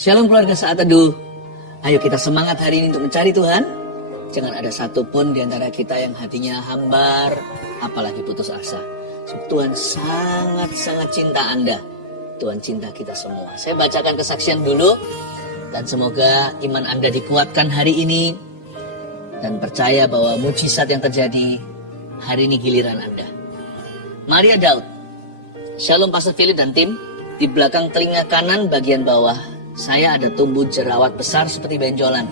Shalom keluarga Saat Teduh. Ayo kita semangat hari ini untuk mencari Tuhan. Jangan ada satupun di antara kita yang hatinya hambar, apalagi putus asa. Sebab Tuhan sangat-sangat cinta Anda. Tuhan cinta kita semua. Saya bacakan kesaksian dulu. Dan semoga iman Anda dikuatkan hari ini. Dan percaya bahwa mujizat yang terjadi hari ini giliran Anda. Maria Daud. Shalom Pastor Philip dan tim. Di belakang telinga kanan bagian bawah, saya ada tumbuh jerawat besar seperti benjolan.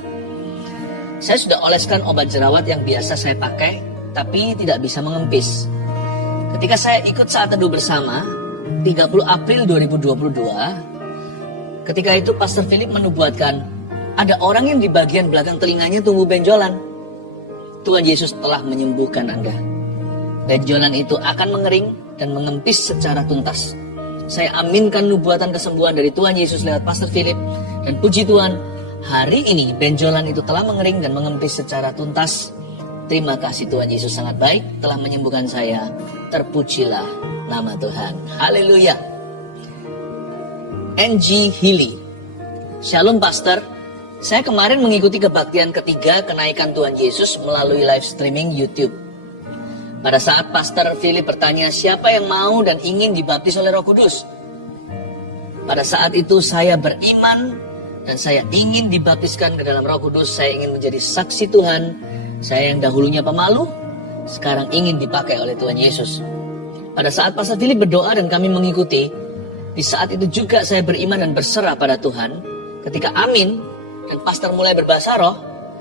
Saya sudah oleskan obat jerawat yang biasa saya pakai, tapi tidak bisa mengempis. Ketika saya ikut Saat Teduh bersama, 30 April 2022, ketika itu Pastor Philip menubuatkan, ada orang yang di bagian belakang telinganya tumbuh benjolan. Tuhan Yesus telah menyembuhkan Anda. Benjolan itu akan mengering dan mengempis secara tuntas. Saya aminkan nubuatan kesembuhan dari Tuhan Yesus lewat Pastor Philip. Dan puji Tuhan, hari ini benjolan itu telah mengering dan mengempis secara tuntas. Terima kasih Tuhan Yesus sangat baik, telah menyembuhkan saya. Terpujilah nama Tuhan. Haleluya. N.G. Healy. Shalom Pastor. Saya kemarin mengikuti kebaktian ketiga kenaikan Tuhan Yesus melalui live streaming YouTube. Pada saat Pastor Philip bertanya siapa yang mau dan ingin dibaptis oleh Roh Kudus. Pada saat itu saya beriman dan saya ingin dibaptiskan ke dalam Roh Kudus. Saya ingin menjadi saksi Tuhan. Saya yang dahulunya pemalu, sekarang ingin dipakai oleh Tuhan Yesus. Pada saat Pastor Philip berdoa dan kami mengikuti, di saat itu juga saya beriman dan berserah pada Tuhan. Ketika amin dan Pastor mulai berbahasa roh,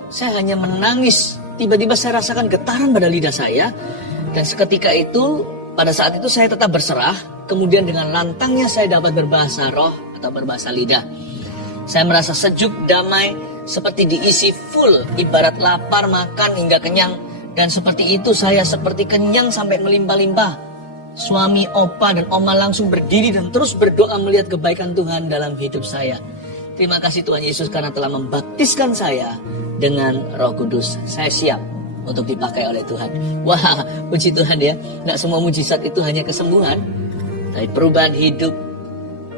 saya hanya menangis. Tiba-tiba saya rasakan getaran pada lidah saya. Dan seketika itu, pada saat itu saya tetap berserah. Kemudian dengan lantangnya saya dapat berbahasa roh atau berbahasa lidah. Saya merasa sejuk, damai, seperti diisi full. Ibarat lapar, makan hingga kenyang. Dan seperti itu saya seperti kenyang sampai melimpah-limpah. Suami, opa, dan oma langsung berdiri dan terus berdoa melihat kebaikan Tuhan dalam hidup saya. Terima kasih Tuhan Yesus karena telah membaptiskan saya dengan Roh Kudus. Saya siap untuk dipakai oleh Tuhan. Wah, puji Tuhan ya. Nggak semua mujizat itu hanya kesembuhan. Tapi perubahan hidup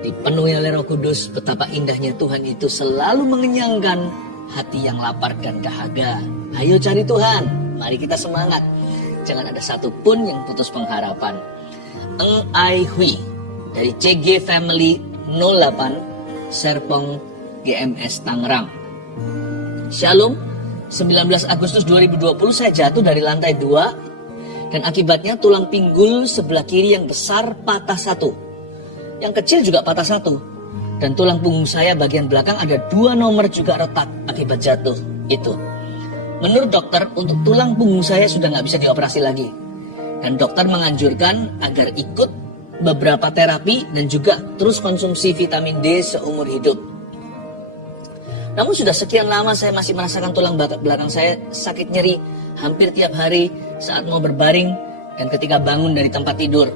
dipenuhi oleh Roh Kudus. Betapa indahnya Tuhan itu selalu mengenyangkan hati yang lapar dan dahaga. Ayo cari Tuhan. Mari kita semangat. Jangan ada satupun yang putus pengharapan. Eng Ai Hui dari CG Family 08 Serpong GMS Tangerang. Shalom. 19 Agustus 2020 saya jatuh dari lantai 2 dan akibatnya tulang pinggul sebelah kiri yang besar patah satu. Yang kecil juga patah satu. Dan tulang punggung saya bagian belakang ada 2 nomor juga retak akibat jatuh itu. Menurut dokter, untuk tulang punggung saya sudah nggak bisa dioperasi lagi. Dan dokter menganjurkan agar ikut beberapa terapi dan juga terus konsumsi vitamin D seumur hidup. Namun sudah sekian lama saya masih merasakan tulang belakang saya sakit nyeri hampir tiap hari saat mau berbaring dan ketika bangun dari tempat tidur.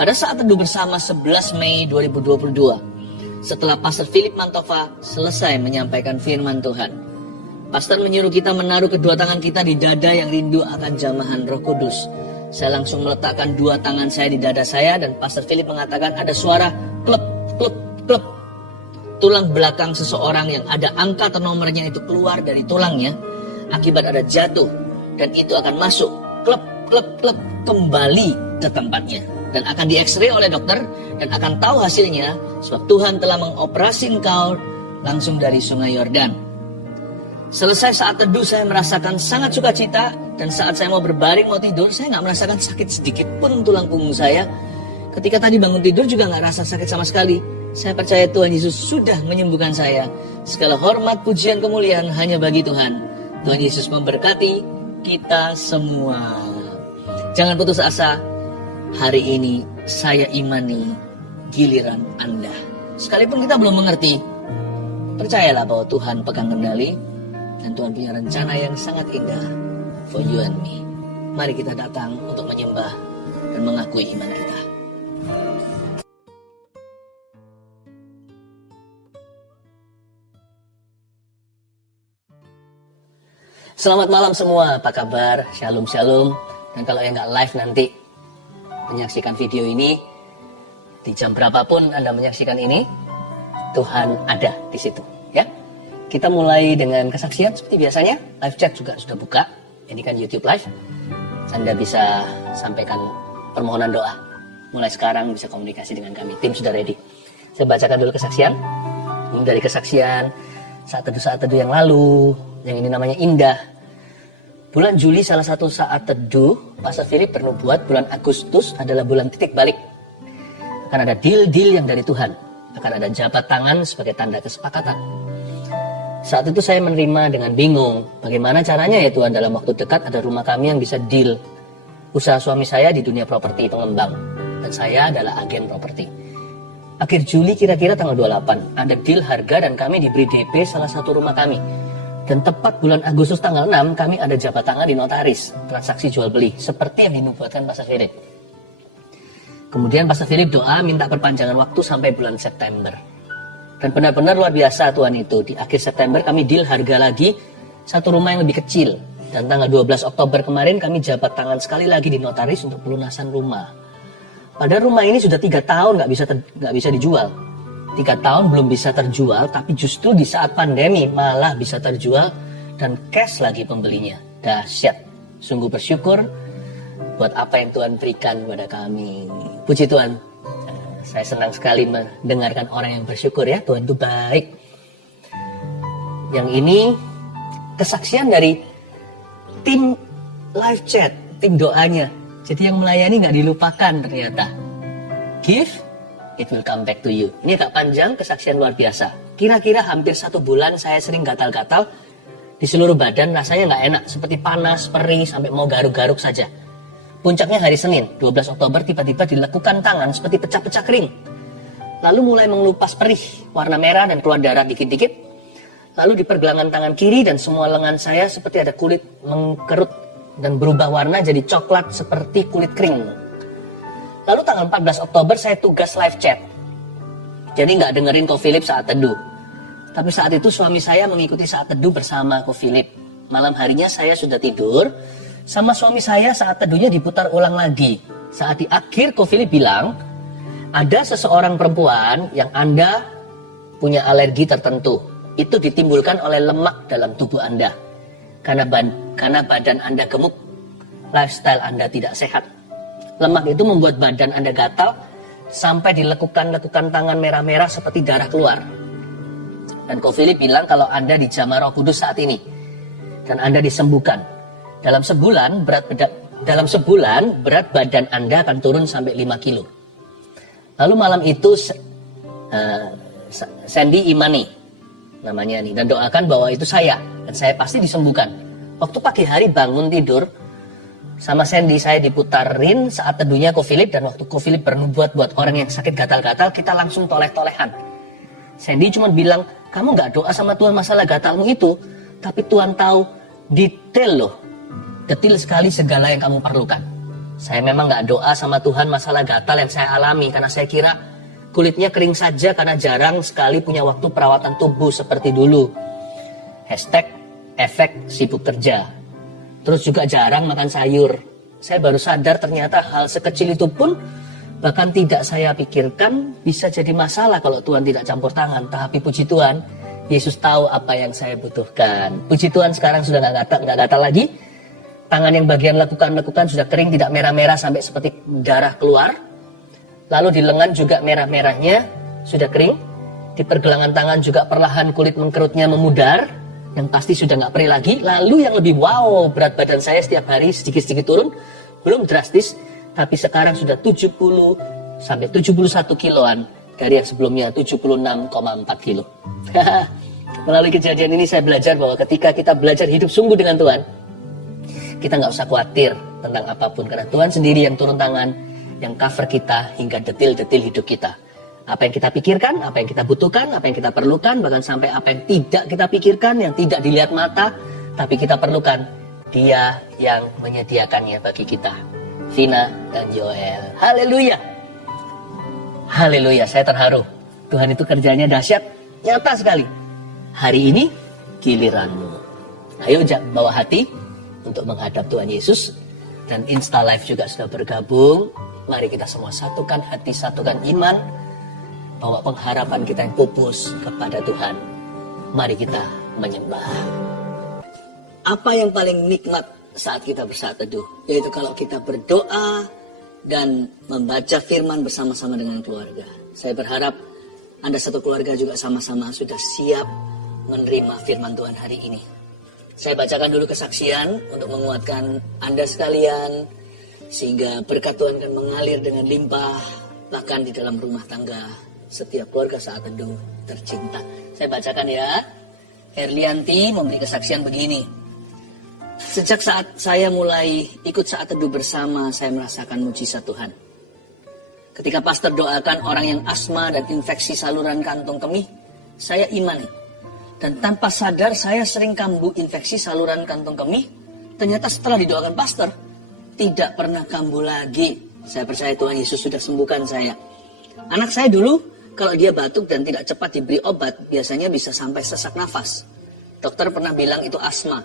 Pada saat teduh bersama 11 Mei 2022, setelah Pastor Philip Mantova selesai menyampaikan firman Tuhan, Pastor menyuruh kita menaruh kedua tangan kita di dada yang rindu akan jamahan Roh Kudus. Saya langsung meletakkan 2 tangan saya di dada saya dan Pastor Philip mengatakan ada suara klep, klep, klep. Tulang belakang seseorang yang ada angka atau nomornya itu keluar dari tulangnya akibat ada jatuh dan itu akan masuk klep klep klep kembali ke tempatnya dan akan di X-ray oleh dokter dan akan tahu hasilnya sebab Tuhan telah mengoperasi engkau langsung dari Sungai Yordan. Selesai saat teduh saya merasakan sangat sukacita dan saat saya mau berbaring mau tidur saya nggak merasakan sakit sedikit pun tulang punggung saya. Ketika tadi bangun tidur juga nggak rasa sakit sama sekali. Saya percaya Tuhan Yesus sudah menyembuhkan saya. Segala hormat, pujian, kemuliaan hanya bagi Tuhan. Tuhan Yesus memberkati kita semua. Jangan putus asa. Hari ini saya imani giliran Anda. Sekalipun kita belum mengerti, percayalah bahwa Tuhan pegang kendali dan Tuhan punya rencana yang sangat indah for you and me. Mari kita datang untuk menyembah dan mengakui iman kita. Selamat malam semua, apa kabar? Shalom, shalom. Dan kalau yang nggak live nanti menyaksikan video ini, di jam berapapun Anda menyaksikan ini, Tuhan ada di situ. Ya, kita mulai dengan kesaksian seperti biasanya. Live chat juga sudah buka. Ini kan YouTube Live. Anda bisa sampaikan permohonan doa. Mulai sekarang bisa komunikasi dengan kami. Tim sudah ready. Saya bacakan dulu kesaksian. Ini dari kesaksian saat teduh yang lalu. Yang ini namanya Indah. Bulan Juli salah satu saat teduh, Pastor Philip bernubuat bulan Agustus adalah bulan titik balik. Akan ada deal-deal yang dari Tuhan. Akan ada jabat tangan sebagai tanda kesepakatan. Saat itu saya menerima dengan bingung. Bagaimana caranya ya Tuhan, dalam waktu dekat ada rumah kami yang bisa deal. Usaha suami saya di dunia properti pengembang. Dan saya adalah agen properti. Akhir Juli kira-kira tanggal 28. Ada deal harga dan kami diberi DP salah satu rumah kami. Dan tepat bulan Agustus tanggal 6 kami ada jabat tangan di notaris. Transaksi jual beli. Seperti yang dinubuatkan Pastor Philip. Kemudian Pastor Philip doa minta perpanjangan waktu sampai bulan September. Dan benar-benar luar biasa Tuhan itu. Di akhir September kami deal harga lagi satu rumah yang lebih kecil. Dan tanggal 12 Oktober kemarin kami jabat tangan sekali lagi di notaris untuk pelunasan rumah. Padahal rumah ini sudah 3 tahun nggak bisa dijual. 3 tahun belum bisa terjual, tapi justru di saat pandemi malah bisa terjual dan cash lagi pembelinya. Dahsyat. Sungguh bersyukur buat apa yang Tuhan berikan kepada kami. Puji Tuhan. Saya senang sekali mendengarkan orang yang bersyukur ya. Tuhan itu baik. Yang ini kesaksian dari tim live chat, tim doanya. Jadi yang melayani nggak dilupakan ternyata. Give, it will come back to you. Ini agak panjang, kesaksian luar biasa. Kira-kira hampir 1 bulan saya sering gatal-gatal di seluruh badan, rasanya nggak enak, seperti panas, perih, sampai mau garuk-garuk saja. Puncaknya hari Senin, 12 Oktober, tiba-tiba dilekukan tangan seperti pecah-pecah kering. Lalu mulai mengelupas perih, warna merah dan keluar darah dikit-dikit. Lalu di pergelangan tangan kiri dan semua lengan saya seperti ada kulit mengkerut dan berubah warna jadi coklat seperti kulit kering. Lalu tanggal 14 Oktober saya tugas live chat. Jadi nggak dengerin Ko Philip saat teduh. Tapi saat itu suami saya mengikuti saat teduh bersama Ko Philip. Malam harinya saya sudah tidur, sama suami saya saat teduhnya diputar ulang lagi. Saat di akhir Ko Philip bilang, ada seseorang perempuan yang Anda punya alergi tertentu. Itu ditimbulkan oleh lemak dalam tubuh Anda. Karena badan Anda gemuk, lifestyle Anda tidak sehat. Lemak itu membuat badan Anda gatal sampai dilekukan tangan merah-merah seperti darah keluar. Dan Ko Philip bilang kalau Anda dijamah Roh Kudus saat ini dan Anda disembuhkan, dalam sebulan berat badan Anda akan turun sampai 5 kilo. Lalu malam itu Sandy Imani namanya nih, dan doakan bahwa itu saya dan saya pasti disembuhkan. Waktu pagi hari bangun tidur sama Sandy, saya diputarin saat teduhnya Ko Philip, dan waktu Ko Philip bernubuat buat orang yang sakit gatal-gatal, kita langsung toleh-tolehan. Sandy cuma bilang, kamu gak doa sama Tuhan masalah gatalmu itu, tapi Tuhan tahu detail loh, detail sekali segala yang kamu perlukan. Saya memang gak doa sama Tuhan masalah gatal yang saya alami, karena saya kira kulitnya kering saja karena jarang sekali punya waktu perawatan tubuh seperti dulu. #efek sibuk kerja. Terus juga jarang makan sayur. Saya baru sadar ternyata hal sekecil itu pun bahkan tidak saya pikirkan bisa jadi masalah kalau Tuhan tidak campur tangan. Tapi puji Tuhan, Yesus tahu apa yang saya butuhkan. Puji Tuhan sekarang sudah nggak gatal lagi. Tangan yang bagian lekukan sudah kering, tidak merah-merah sampai seperti darah keluar. Lalu di lengan juga merah-merahnya sudah kering. Di pergelangan tangan juga perlahan kulit mengkerutnya memudar. Yang pasti sudah nggak perih lagi. Lalu yang lebih wow, berat badan saya setiap hari sedikit-sedikit turun. Belum drastis, tapi sekarang sudah 70 sampai 71 kiloan dari yang sebelumnya 76,4 kilo. Melalui kejadian ini saya belajar bahwa ketika kita belajar hidup sungguh dengan Tuhan, kita nggak usah khawatir tentang apapun, karena Tuhan sendiri yang turun tangan, yang cover kita hingga detil-detil hidup kita. Apa yang kita pikirkan, apa yang kita butuhkan, apa yang kita perlukan, bahkan sampai apa yang tidak kita pikirkan, yang tidak dilihat mata, tapi kita perlukan, Dia yang menyediakannya bagi kita. Vina dan Joel. Haleluya. Haleluya, saya terharu. Tuhan itu kerjanya dahsyat, nyata sekali. Hari ini giliranmu. Ayo bawa hati untuk menghadap Tuhan Yesus. Dan Insta Live juga sudah bergabung. Mari kita semua satukan hati, satukan iman. bahwa pengharapan kita yang pupus kepada Tuhan. Mari kita menyembah. Apa yang paling nikmat saat kita bersaat teduh? Yaitu kalau kita berdoa dan membaca firman bersama-sama dengan keluarga. Saya berharap Anda satu keluarga juga sama-sama sudah siap menerima firman Tuhan hari ini. Saya bacakan dulu kesaksian untuk menguatkan Anda sekalian, sehingga berkat Tuhan akan mengalir dengan limpah, bahkan di dalam rumah tangga setiap keluarga saat teduh tercinta. Saya bacakan ya. Herlianti memberi kesaksian begini. Sejak saat saya mulai ikut saat teduh bersama, saya merasakan mujizat Tuhan. Ketika pastor doakan orang yang asma dan infeksi saluran kantong kemih, saya imani. Dan tanpa sadar saya sering kambuh infeksi saluran kantong kemih. Ternyata setelah didoakan pastor, tidak pernah kambuh lagi. Saya percaya Tuhan Yesus sudah sembuhkan saya. Anak saya dulu, kalau dia batuk dan tidak cepat diberi obat, biasanya bisa sampai sesak nafas. Dokter pernah bilang itu asma.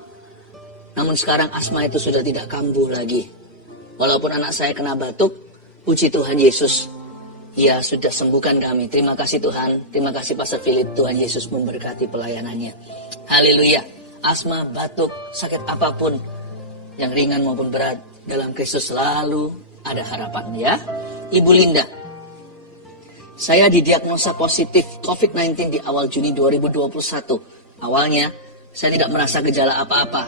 Namun sekarang asma itu sudah tidak kambuh lagi. Walaupun anak saya kena batuk, puji Tuhan Yesus, Ia sudah sembuhkan kami. Terima kasih Tuhan. Terima kasih Pastor Philip. Tuhan Yesus memberkati pelayanannya. Haleluya. Asma, batuk, sakit apapun, yang ringan maupun berat, dalam Kristus selalu ada harapan ya. Ibu Linda, saya didiagnosa positif COVID-19 di awal Juni 2021. Awalnya, saya tidak merasa gejala apa-apa.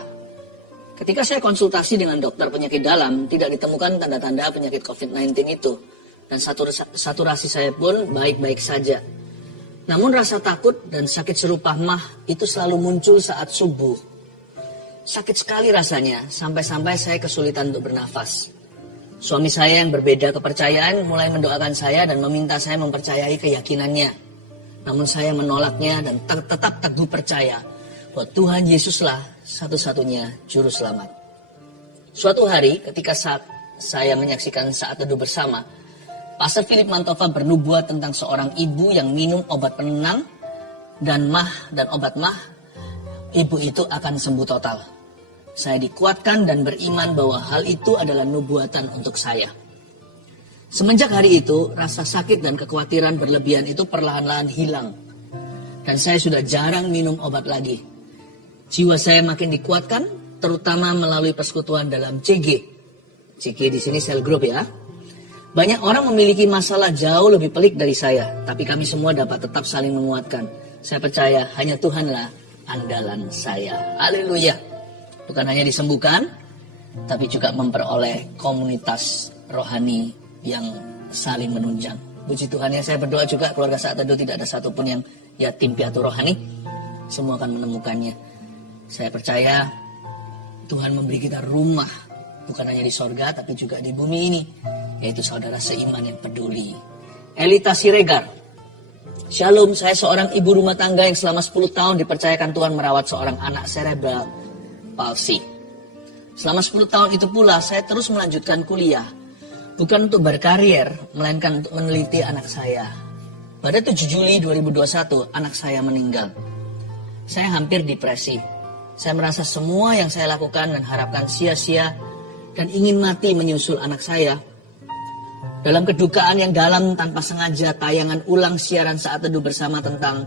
Ketika saya konsultasi dengan dokter penyakit dalam, tidak ditemukan tanda-tanda penyakit COVID-19 itu. Dan saturasi saya pun baik-baik saja. Namun rasa takut dan sakit serupa mah itu selalu muncul saat subuh. Sakit sekali rasanya, sampai-sampai saya kesulitan untuk bernafas. Suami saya yang berbeda kepercayaan mulai mendoakan saya dan meminta saya mempercayai keyakinannya. Namun saya menolaknya dan tetap teguh percaya bahwa Tuhan Yesuslah satu-satunya juru selamat. Suatu hari ketika saya menyaksikan saat teduh bersama, Pastor Philip Mantova bernubuat tentang seorang ibu yang minum obat penenang dan obat mah, ibu itu akan sembuh total. Saya dikuatkan dan beriman bahwa hal itu adalah nubuatan untuk saya. Semenjak hari itu, rasa sakit dan kekhawatiran berlebihan itu perlahan-lahan hilang. Dan saya sudah jarang minum obat lagi. Jiwa saya makin dikuatkan, terutama melalui persekutuan dalam CG. CG di sini cell group ya. Banyak orang memiliki masalah jauh lebih pelik dari saya, tapi kami semua dapat tetap saling menguatkan. Saya percaya hanya Tuhanlah andalan saya. Haleluya. Bukan hanya disembuhkan, tapi juga memperoleh komunitas rohani yang saling menunjang. Puji Tuhan ya, saya berdoa juga keluarga saat teduh tidak ada satupun yang yatim piatu rohani. Semua akan menemukannya. Saya percaya Tuhan memberi kita rumah, bukan hanya di sorga, tapi juga di bumi ini. Yaitu saudara seiman yang peduli. Elita Siregar. Shalom, saya seorang ibu rumah tangga yang selama 10 tahun dipercayakan Tuhan merawat seorang anak cerebral palsy. Selama 10 tahun itu pula saya terus melanjutkan kuliah. Bukan untuk berkarier, melainkan untuk meneliti anak saya. Pada 7 Juli 2021, anak saya meninggal. Saya hampir depresi. Saya merasa semua yang saya lakukan dan harapkan sia-sia dan ingin mati menyusul anak saya. Dalam kedukaan yang dalam tanpa sengaja tayangan ulang siaran saat teduh bersama tentang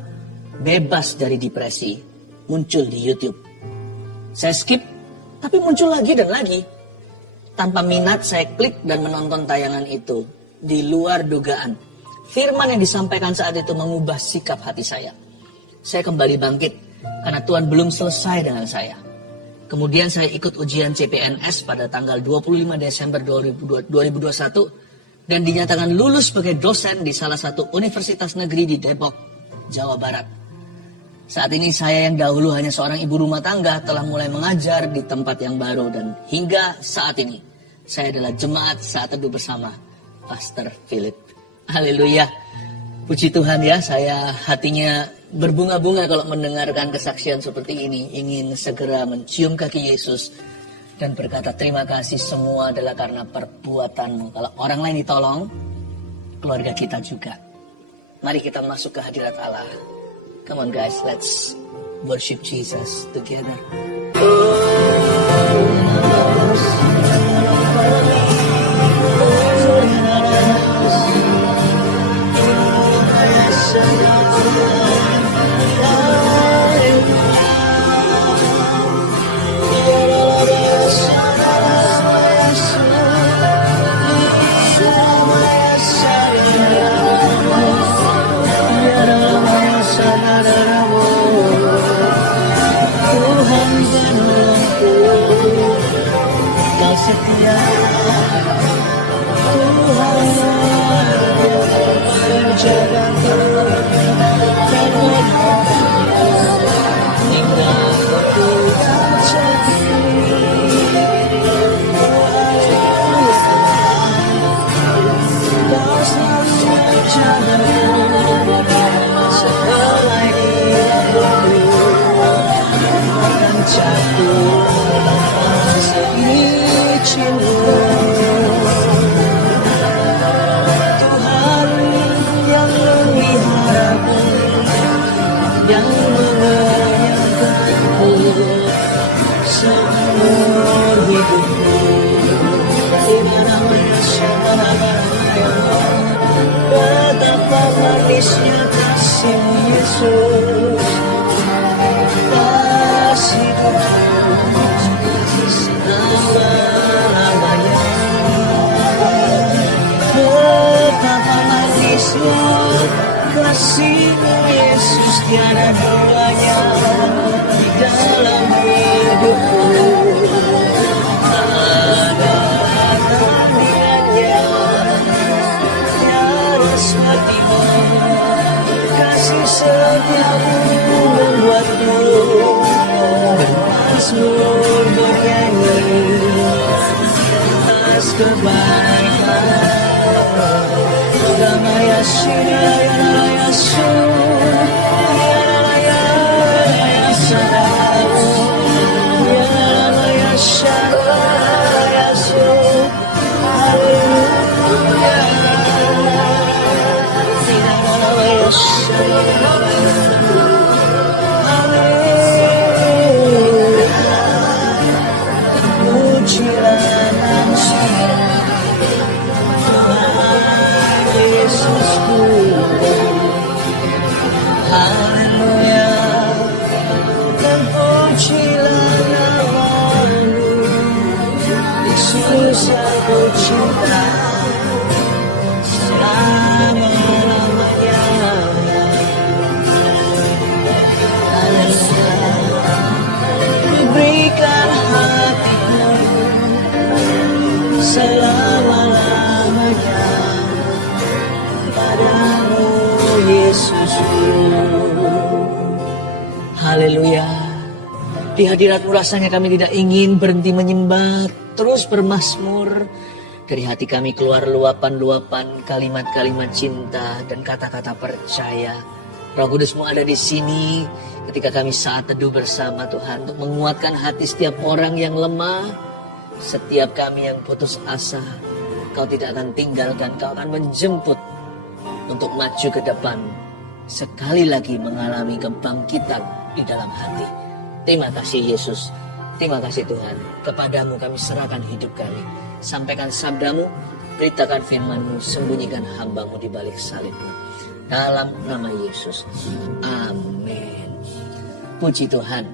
bebas dari depresi muncul di YouTube. Saya skip, tapi muncul lagi dan lagi. Tanpa minat saya klik dan menonton tayangan itu. Di luar dugaan, firman yang disampaikan saat itu mengubah sikap hati saya. Saya kembali bangkit karena Tuhan belum selesai dengan saya. Kemudian saya ikut ujian CPNS pada tanggal 25 Desember 2021 dan dinyatakan lulus sebagai dosen di salah satu universitas negeri di Depok, Jawa Barat. Saat ini saya yang dahulu hanya seorang ibu rumah tangga telah mulai mengajar di tempat yang baru dan hingga saat ini saya adalah jemaat saat teduh bersama Pastor Philip. Haleluya. Puji Tuhan ya, saya hatinya berbunga-bunga kalau mendengarkan kesaksian seperti ini. Ingin segera mencium kaki Yesus dan berkata terima kasih, semua adalah karena perbuatanmu. Kalau orang lain ditolong, keluarga kita juga. Mari kita masuk ke hadirat Allah. Come on guys, let's worship Jesus together. setia, Tuhan menjaga hingga aku jatuh seni cinta. Tuhan yang memeliharaku, yang mengenyangkanku seumur hidupku. Betapa manisnya kasih Yesus, kasih selama-lamanya. Betapa manisnya kasih Yesus, tiada duanya di dalam hidupku. Ada tandingannya, tiada sepertimu. Kasih setiamu membuatku bermazmur bernyanyi atas kebaikan. Damai asyik, haleluya, dan pujilah namamu, Yesus aku cinta selama-lamanya. Haleluya, diberikan hatiku selama-lamanya padamu Yesusku. Haleluya. Di hadirat-Mu rasanya kami tidak ingin berhenti menyembah, terus bermazmur. Dari hati kami keluar luapan-luapan kalimat-kalimat cinta dan kata-kata percaya. Roh Kudus-Mu ada di sini ketika kami saat teduh bersama Tuhan, untuk menguatkan hati setiap orang yang lemah, setiap kami yang putus asa. Kau tidak akan tinggalkan, Kau akan menjemput untuk maju ke depan, sekali lagi mengalami kebangkitan di dalam hati. Terima kasih Yesus, terima kasih Tuhan. Kepadamu kami serahkan hidup kami. Sampaikan sabdamu, beritakan firman-Mu, sembunyikan hamba-Mu di balik salib-Mu. Dalam nama Yesus, amin. Puji Tuhan.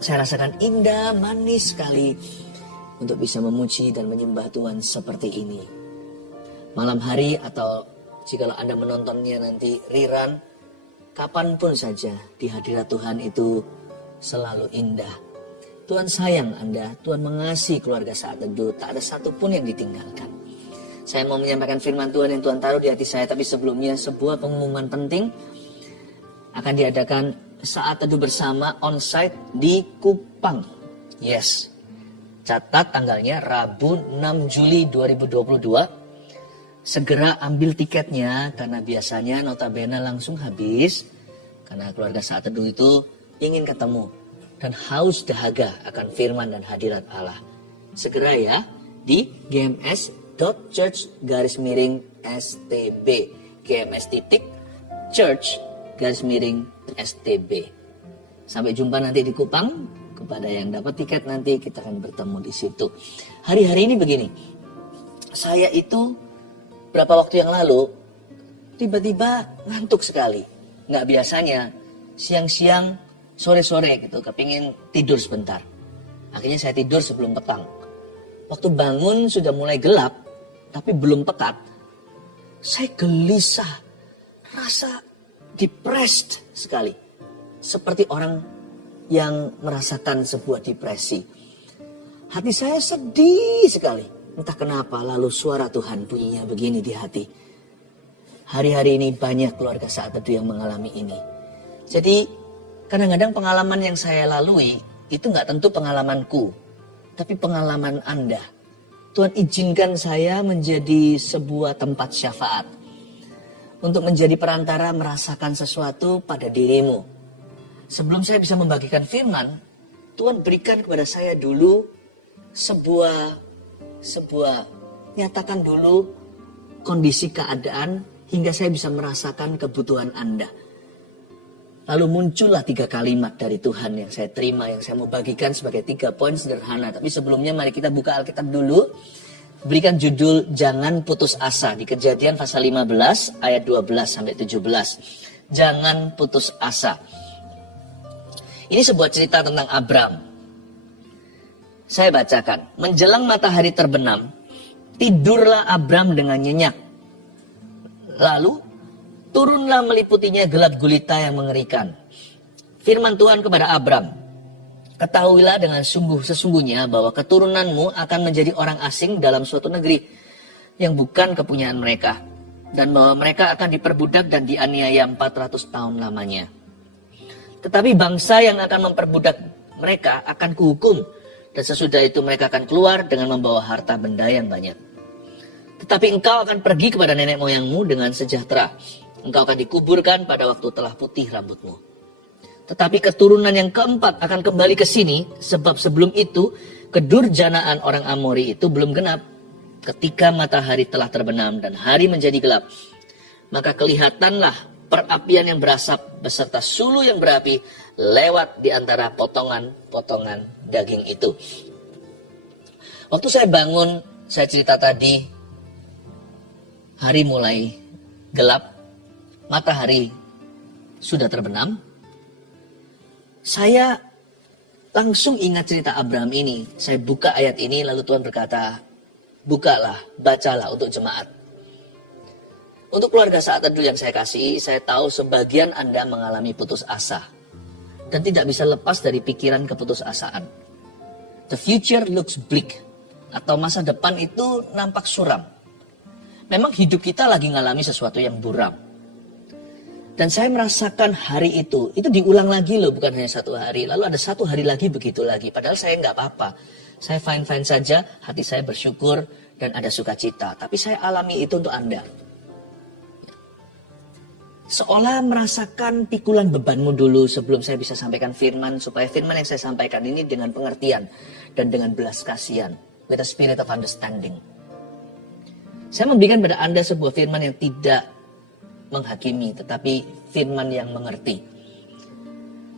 Saya rasakan indah, manis sekali untuk bisa memuji dan menyembah Tuhan seperti ini. Malam hari atau jikalau Anda menontonnya nanti rerun, kapanpun saja di hadirat Tuhan itu selalu indah. Tuhan sayang Anda, Tuhan mengasihi keluarga saat teduh, tak ada satupun yang ditinggalkan. Saya mau menyampaikan firman Tuhan yang Tuhan taruh di hati saya, tapi sebelumnya sebuah pengumuman penting. Akan diadakan saat teduh bersama onsite di Kupang. Yes, catat tanggalnya Rabu 6 Juli 2022. Segera ambil tiketnya, karena biasanya notabene langsung habis. Karena keluarga saat teduh itu ingin ketemu dan haus dahaga akan firman dan hadirat Allah. Segera ya, di gms.church_stb, gms.church_stb. Sampai jumpa nanti di Kupang. Kepada yang dapat tiket nanti kita akan bertemu di situ. Hari-hari ini begini, saya itu berapa waktu yang lalu tiba-tiba ngantuk sekali. Nggak biasanya siang-siang, sore-sore gitu, kepingin tidur sebentar. Akhirnya saya tidur sebelum petang. Waktu bangun sudah mulai gelap, tapi belum pekat. Saya gelisah, rasa depressed sekali. Seperti orang yang merasakan sebuah depresi. Hati saya sedih sekali. Entah kenapa lalu suara Tuhan bunyinya begini di hati. Hari-hari ini banyak keluarga Saat Teduh yang mengalami ini. Jadi kadang-kadang pengalaman yang saya lalui itu nggak tentu pengalamanku, tapi pengalaman Anda. Tuhan izinkan saya menjadi sebuah tempat syafaat. Untuk menjadi perantara merasakan sesuatu pada dirimu. Sebelum saya bisa membagikan firman, Tuhan berikan kepada saya dulu nyatakan dulu kondisi keadaan hingga saya bisa merasakan kebutuhan Anda. Lalu muncullah 3 kalimat dari Tuhan yang saya terima, yang saya mau bagikan sebagai 3 poin sederhana. Tapi sebelumnya mari kita buka Alkitab dulu. Berikan judul Jangan Putus Asa di Kejadian pasal 15 ayat 12 sampai 17. Jangan putus asa. Ini sebuah cerita tentang Abram. Saya bacakan. Menjelang matahari terbenam, tidurlah Abram dengan nyenyak. Lalu turunlah meliputinya gelap gulita yang mengerikan. Firman Tuhan kepada Abram, ketahuilah dengan sesungguhnya bahwa keturunanmu akan menjadi orang asing dalam suatu negeri yang bukan kepunyaan mereka. Dan bahwa mereka akan diperbudak dan dianiaya 400 tahun lamanya. Tetapi bangsa yang akan memperbudak mereka akan kuhukum. Dan sesudah itu mereka akan keluar dengan membawa harta benda yang banyak. Tetapi engkau akan pergi kepada nenek moyangmu dengan sejahtera. Engkau akan dikuburkan pada waktu telah putih rambutmu. Tetapi keturunan yang keempat akan kembali ke sini, sebab sebelum itu kedurjanaan orang Amori itu belum genap. Ketika matahari telah terbenam dan hari menjadi gelap, maka kelihatanlah perapian yang berasap beserta sulu yang berapi lewat di antara potongan-potongan daging itu. Waktu saya bangun, saya cerita tadi, hari mulai gelap, matahari sudah terbenam. Saya langsung ingat cerita Abraham ini. Saya buka ayat ini lalu Tuhan berkata, bukalah, bacalah untuk jemaat. Untuk keluarga Saat Teduh yang saya kasih, saya tahu sebagian Anda mengalami putus asa. Dan tidak bisa lepas dari pikiran keputusasaan. The future looks bleak. Atau masa depan itu nampak suram. Memang hidup kita lagi ngalami sesuatu yang buram. Dan saya merasakan hari itu diulang lagi loh, bukan hanya 1 hari. Lalu ada 1 hari lagi begitu lagi. Padahal saya nggak apa-apa. Saya fine-fine saja, hati saya bersyukur dan ada sukacita. Tapi saya alami itu untuk Anda. Seolah merasakan pikulan bebanmu dulu sebelum saya bisa sampaikan firman. Supaya firman yang saya sampaikan ini dengan pengertian dan dengan belas kasihan. With a spirit of understanding. Saya memberikan pada Anda sebuah firman yang tidak menghakimi, tetapi firman yang mengerti.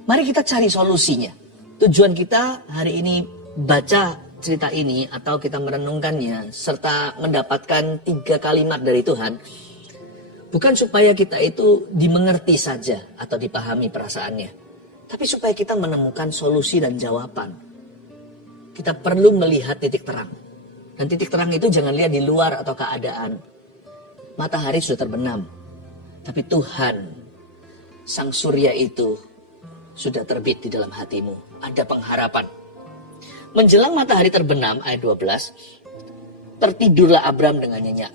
Mari kita cari solusinya. Tujuan kita hari ini baca cerita ini atau kita merenungkannya serta mendapatkan 3 kalimat dari Tuhan. Bukan supaya kita itu dimengerti saja atau dipahami perasaannya. Tapi supaya kita menemukan solusi dan jawaban. Kita perlu melihat titik terang. Dan titik terang itu jangan lihat di luar atau keadaan. Matahari sudah terbenam. Tapi Tuhan, Sang Surya itu sudah terbit di dalam hatimu. Ada pengharapan. Menjelang matahari terbenam, ayat 12, tertidurlah Abram dengan nyenyak.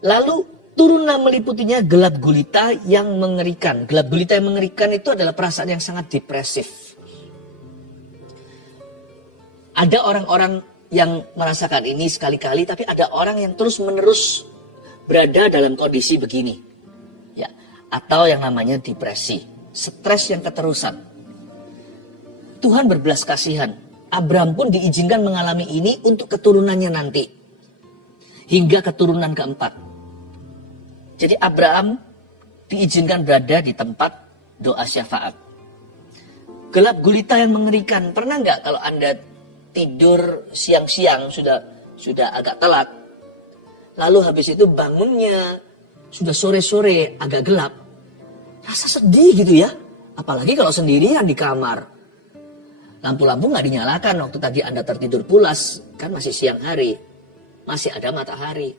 Lalu turunlah meliputinya gelap gulita yang mengerikan. Gelap gulita yang mengerikan itu adalah perasaan yang sangat depresif. Ada orang-orang yang merasakan ini sekali-kali, tapi ada orang yang terus-menerus berada dalam kondisi begini. Ya, atau yang namanya depresi, stres yang keterusan. Tuhan berbelas kasihan. Abram pun diizinkan mengalami ini untuk keturunannya nanti. Hingga keturunan keempat. Jadi Abraham diizinkan berada di tempat doa syafaat. Gelap gulita yang mengerikan. Pernah nggak kalau Anda tidur siang-siang sudah agak telat. Lalu habis itu bangunnya sudah sore-sore agak gelap. Rasa sedih gitu ya. Apalagi kalau sendirian di kamar. Lampu-lampu nggak dinyalakan waktu tadi Anda tertidur pulas. Kan masih siang hari. Masih ada matahari.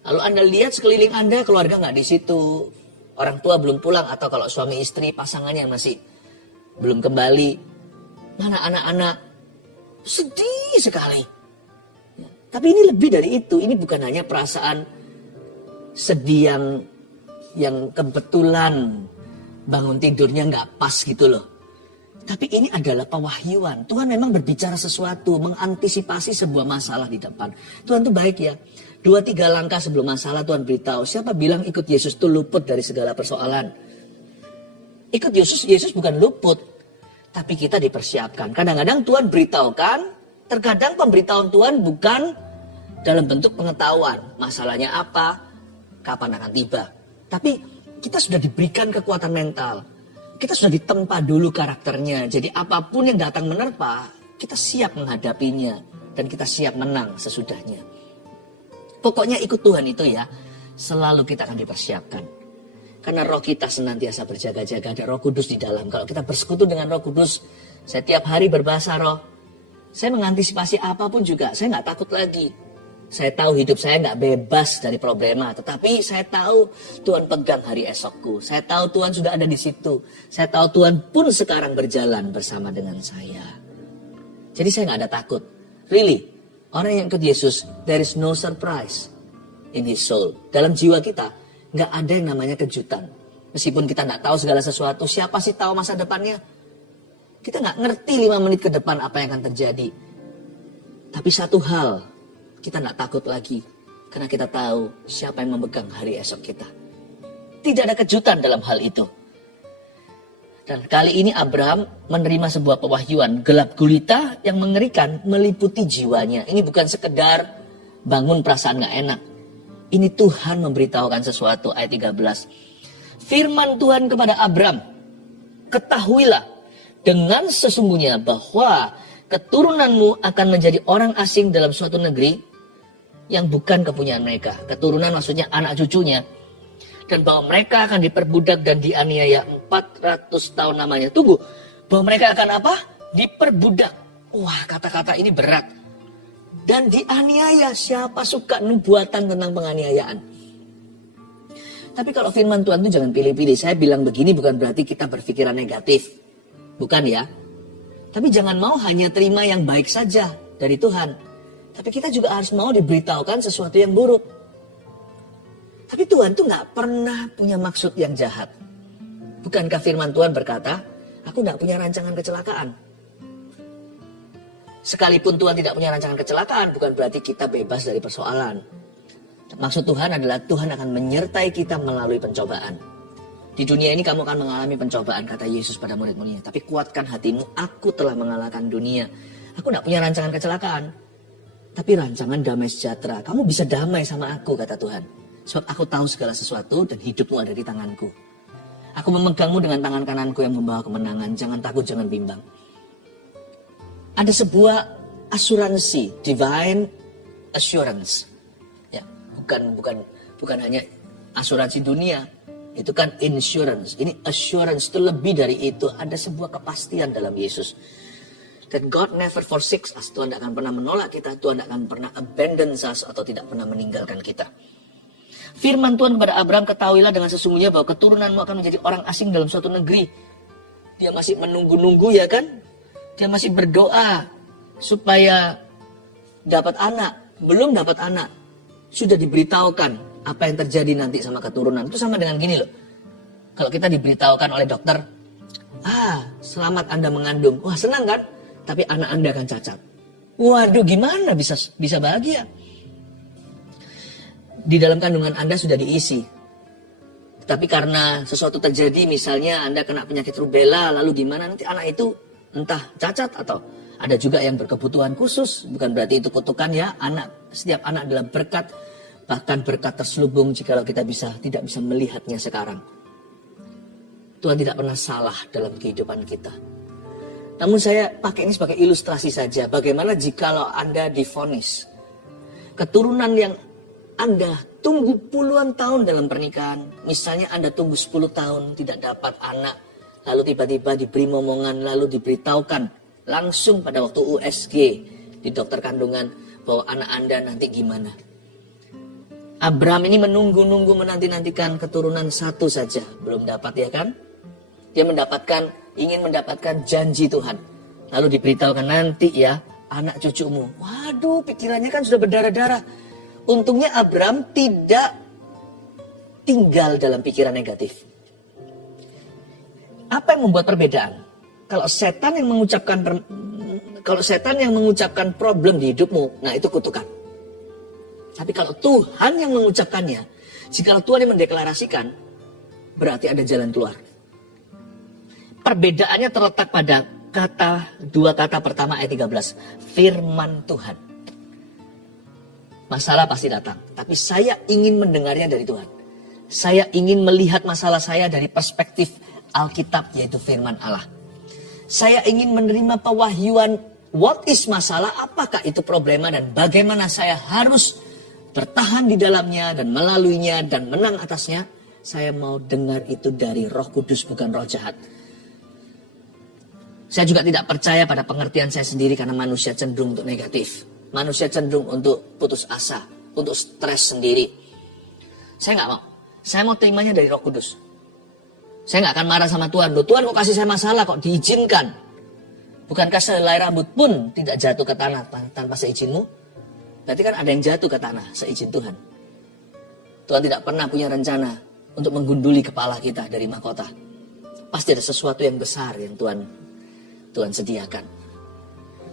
Lalu Anda lihat sekeliling Anda, keluarga nggak di situ. Orang tua belum pulang. Atau kalau suami istri pasangannya masih belum kembali. Mana anak-anak? Sedih sekali. Ya, tapi ini lebih dari itu. Ini bukan hanya perasaan sedih yang kebetulan bangun tidurnya nggak pas gitu loh. Tapi ini adalah pewahyuan. Tuhan memang berbicara sesuatu, mengantisipasi sebuah masalah di depan. Tuhan tuh baik ya. 2-3 langkah sebelum masalah Tuhan beritahu. Siapa bilang ikut Yesus tuh luput dari segala persoalan? Ikut Yesus bukan luput. Tapi kita dipersiapkan. Kadang-kadang Tuhan beritahukan. Terkadang pemberitahuan Tuhan bukan dalam bentuk pengetahuan. Masalahnya apa? Kapan akan tiba? Tapi kita sudah diberikan kekuatan mental. Kita sudah ditempa dulu karakternya. Jadi apapun yang datang menerpa, kita siap menghadapinya. Dan kita siap menang sesudahnya. Pokoknya ikut Tuhan itu ya, selalu kita akan dipersiapkan. Karena roh kita senantiasa berjaga-jaga, ada Roh Kudus di dalam. Kalau kita bersekutu dengan Roh Kudus, saya tiap hari berbahasa roh. Saya mengantisipasi apapun juga, saya nggak takut lagi. Saya tahu hidup saya nggak bebas dari problema, tetapi saya tahu Tuhan pegang hari esokku. Saya tahu Tuhan sudah ada di situ. Saya tahu Tuhan pun sekarang berjalan bersama dengan saya. Jadi saya nggak ada takut. Really, orang yang ikut Yesus, there is no surprise in his soul. Dalam jiwa kita, nggak ada yang namanya kejutan. Meskipun kita nggak tahu segala sesuatu, siapa sih tahu masa depannya? Kita nggak ngerti 5 menit ke depan apa yang akan terjadi. Tapi satu hal, kita nggak takut lagi. Karena kita tahu siapa yang memegang hari esok kita. Tidak ada kejutan dalam hal itu. Dan kali ini Abraham menerima sebuah pewahyuan gelap gulita yang mengerikan meliputi jiwanya. Ini bukan sekedar bangun perasaan nggak enak. Ini Tuhan memberitahukan sesuatu, ayat 13. Firman Tuhan kepada Abraham, ketahuilah dengan sesungguhnya bahwa keturunanmu akan menjadi orang asing dalam suatu negeri yang bukan kepunyaan mereka. Keturunan maksudnya anak cucunya. Dan bahwa mereka akan diperbudak dan dianiaya 400 tahun namanya. Tunggu, bahwa mereka akan apa? Diperbudak. Wah, kata-kata ini berat. Dan dianiaya, siapa suka nubuatan tentang penganiayaan? Tapi kalau firman Tuhan itu jangan pilih-pilih. Saya bilang begini bukan berarti kita berpikiran negatif. Bukan ya. Tapi jangan mau hanya terima yang baik saja dari Tuhan. Tapi kita juga harus mau diberitahukan sesuatu yang buruk. Tapi Tuhan tuh gak pernah punya maksud yang jahat. Bukankah firman Tuhan berkata, aku gak punya rancangan kecelakaan. Sekalipun Tuhan tidak punya rancangan kecelakaan, bukan berarti kita bebas dari persoalan. Maksud Tuhan adalah Tuhan akan menyertai kita melalui pencobaan. Di dunia ini kamu akan mengalami pencobaan, kata Yesus pada murid-muridnya. Tapi kuatkan hatimu, aku telah mengalahkan dunia. Aku gak punya rancangan kecelakaan. Tapi rancangan damai sejahtera. Kamu bisa damai sama aku, kata Tuhan. Sebab aku tahu segala sesuatu dan hidupmu ada di tanganku. Aku memegangmu dengan tangan kananku yang membawa kemenangan. Jangan takut, jangan bimbang. Ada sebuah asuransi, divine assurance. Ya, bukan hanya asuransi dunia. Itu kan insurance. Ini assurance itu lebih dari itu. Ada sebuah kepastian dalam Yesus. That God never forsakes us. Tuhan tidak akan pernah menolak kita. Tuhan tidak akan pernah abandon us atau tidak pernah meninggalkan kita. Firman Tuhan kepada Abraham, ketahuilah dengan sesungguhnya bahwa keturunanmu akan menjadi orang asing dalam suatu negeri. Dia masih menunggu-nunggu ya kan. Dia masih berdoa supaya dapat anak. Belum dapat anak. Sudah diberitahukan apa yang terjadi nanti sama keturunan. Itu sama dengan gini loh. Kalau kita diberitahukan oleh dokter, selamat Anda mengandung. Wah, senang kan? Tapi anak Anda akan cacat. Waduh, gimana bisa bahagia? Di dalam kandungan Anda sudah diisi. Tapi karena sesuatu terjadi, misalnya Anda kena penyakit rubella, lalu gimana? Nanti anak itu entah cacat atau ada juga yang berkebutuhan khusus. Bukan berarti itu kutukan ya. Setiap anak adalah berkat. Bahkan berkat terselubung jikalau kita tidak bisa melihatnya sekarang. Tuhan tidak pernah salah dalam kehidupan kita. Namun saya pakai ini sebagai ilustrasi saja. Bagaimana jikalau Anda divonis. Keturunan yang Anda tunggu puluhan tahun dalam pernikahan. Misalnya Anda tunggu 10 tahun tidak dapat anak. Lalu tiba-tiba diberi momongan. Lalu diberitahukan langsung pada waktu USG di dokter kandungan. Bahwa anak Anda nanti gimana. Abraham ini menunggu-nunggu menanti-nantikan keturunan satu saja. Belum dapat ya kan. Dia ingin mendapatkan janji Tuhan. Lalu diberitahukan nanti ya, anak cucumu. Waduh, pikirannya kan sudah berdarah-darah. Untungnya Abram tidak tinggal dalam pikiran negatif. Apa yang membuat perbedaan? Kalau setan yang mengucapkan problem di hidupmu, nah itu kutukan. Tapi kalau Tuhan yang mengucapkannya, jika Tuhan yang mendeklarasikan, berarti ada jalan keluar. Perbedaannya terletak pada dua kata pertama ayat 13. Firman Tuhan. Masalah pasti datang, tapi saya ingin mendengarnya dari Tuhan. Saya ingin melihat masalah saya dari perspektif Alkitab, yaitu firman Allah. Saya ingin menerima pewahyuan, what is masalah, apakah itu problema, dan bagaimana saya harus bertahan di dalamnya dan melaluinya dan menang atasnya. Saya mau dengar itu dari Roh Kudus, bukan roh jahat. Saya juga tidak percaya pada pengertian saya sendiri karena manusia cenderung untuk negatif. Manusia cenderung untuk putus asa, untuk stres sendiri. Saya nggak mau. Saya mau terimanya dari Roh Kudus. Saya nggak akan marah sama Tuhan. Loh, Tuhan kok kasih saya masalah, kok diizinkan? Bukankah sehelai rambut pun tidak jatuh ke tanah tanpa seizinmu? Berarti kan ada yang jatuh ke tanah seizin Tuhan. Tuhan tidak pernah punya rencana untuk menggunduli kepala kita dari mahkota. Pasti ada sesuatu yang besar yang Tuhan sediakan.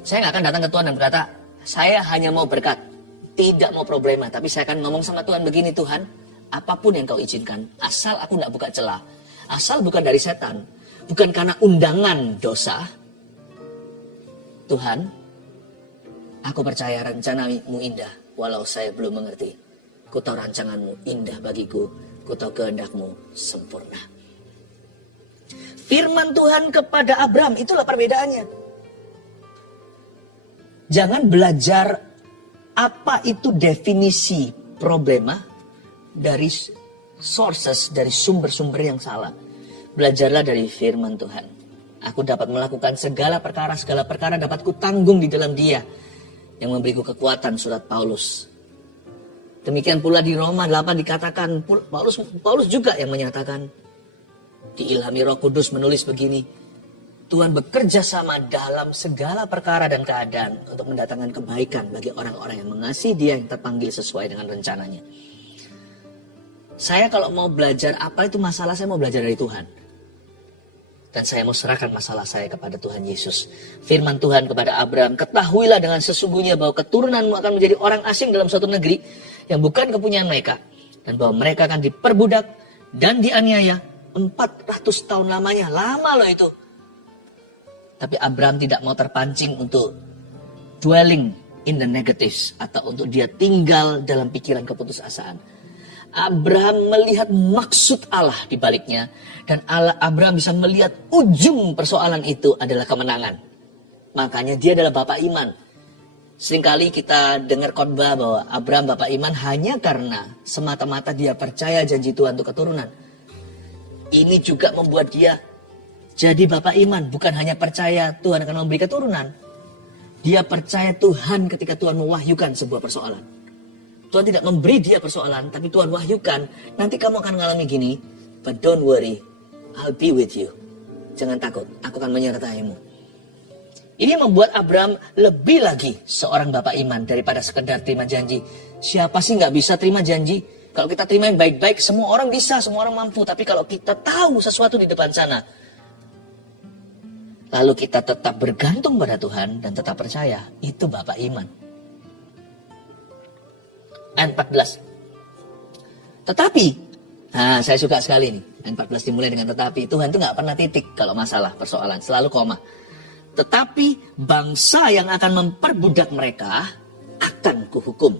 Saya nggak akan datang ke Tuhan dan berkata, saya hanya mau berkat, tidak mau problema. Tapi saya akan ngomong sama Tuhan begini, Tuhan, apapun yang kau izinkan, asal aku tidak buka celah, asal bukan dari setan, bukan karena undangan dosa. Tuhan, aku percaya rencanamu indah, walau saya belum mengerti. Ku tahu rancanganmu indah bagiku, ku tahu kehendakmu sempurna. Firman Tuhan kepada Abram, itulah perbedaannya. Jangan belajar apa itu definisi problema dari sources, dari sumber-sumber yang salah. Belajarlah dari firman Tuhan. Aku dapat melakukan segala perkara dapat kutanggung di dalam Dia yang memberiku kekuatan, surat Paulus. Demikian pula di Roma 8 dikatakan, Paulus juga yang menyatakan, diilhami Roh Kudus menulis begini, Tuhan bekerja sama dalam segala perkara dan keadaan untuk mendatangkan kebaikan bagi orang-orang yang mengasihi Dia yang terpanggil sesuai dengan rencananya. Saya kalau mau belajar apa itu masalah, saya mau belajar dari Tuhan. Dan saya mau serahkan masalah saya kepada Tuhan Yesus. Firman Tuhan kepada Abraham, ketahuilah dengan sesungguhnya bahwa keturunanmu akan menjadi orang asing dalam suatu negeri yang bukan kepunyaan mereka. Dan bahwa mereka akan diperbudak dan dianiaya 400 tahun lamanya. Lama loh itu. Tapi Abraham tidak mau terpancing untuk dwelling in the negatives. Atau untuk dia tinggal dalam pikiran keputusasaan. Abraham melihat maksud Allah di baliknya. Dan Abraham bisa melihat ujung persoalan itu adalah kemenangan. Makanya dia adalah bapak iman. Seringkali kita dengar khotbah bahwa Abraham bapak iman hanya karena semata-mata dia percaya janji Tuhan untuk keturunan. Ini juga membuat dia jadi bapak iman. Bukan hanya percaya Tuhan akan memberi keturunan. Dia percaya Tuhan ketika Tuhan mewahyukan sebuah persoalan. Tuhan tidak memberi dia persoalan, tapi Tuhan wahyukan. Nanti kamu akan mengalami gini. But don't worry, I'll be with you. Jangan takut, aku akan menyertaimu. Ini membuat Abraham lebih lagi seorang bapak iman daripada sekedar terima janji. Siapa sih nggak bisa terima janji? Kalau kita terima yang baik-baik, semua orang bisa, semua orang mampu. Tapi kalau kita tahu sesuatu di depan sana, lalu kita tetap bergantung pada Tuhan dan tetap percaya, itu bapak iman. Ayat 14. Tetapi, nah saya suka sekali nih. Ayat 14 dimulai dengan tetapi. Tuhan itu gak pernah titik kalau masalah, persoalan. Selalu koma. Tetapi bangsa yang akan memperbudak mereka akan kuhukum.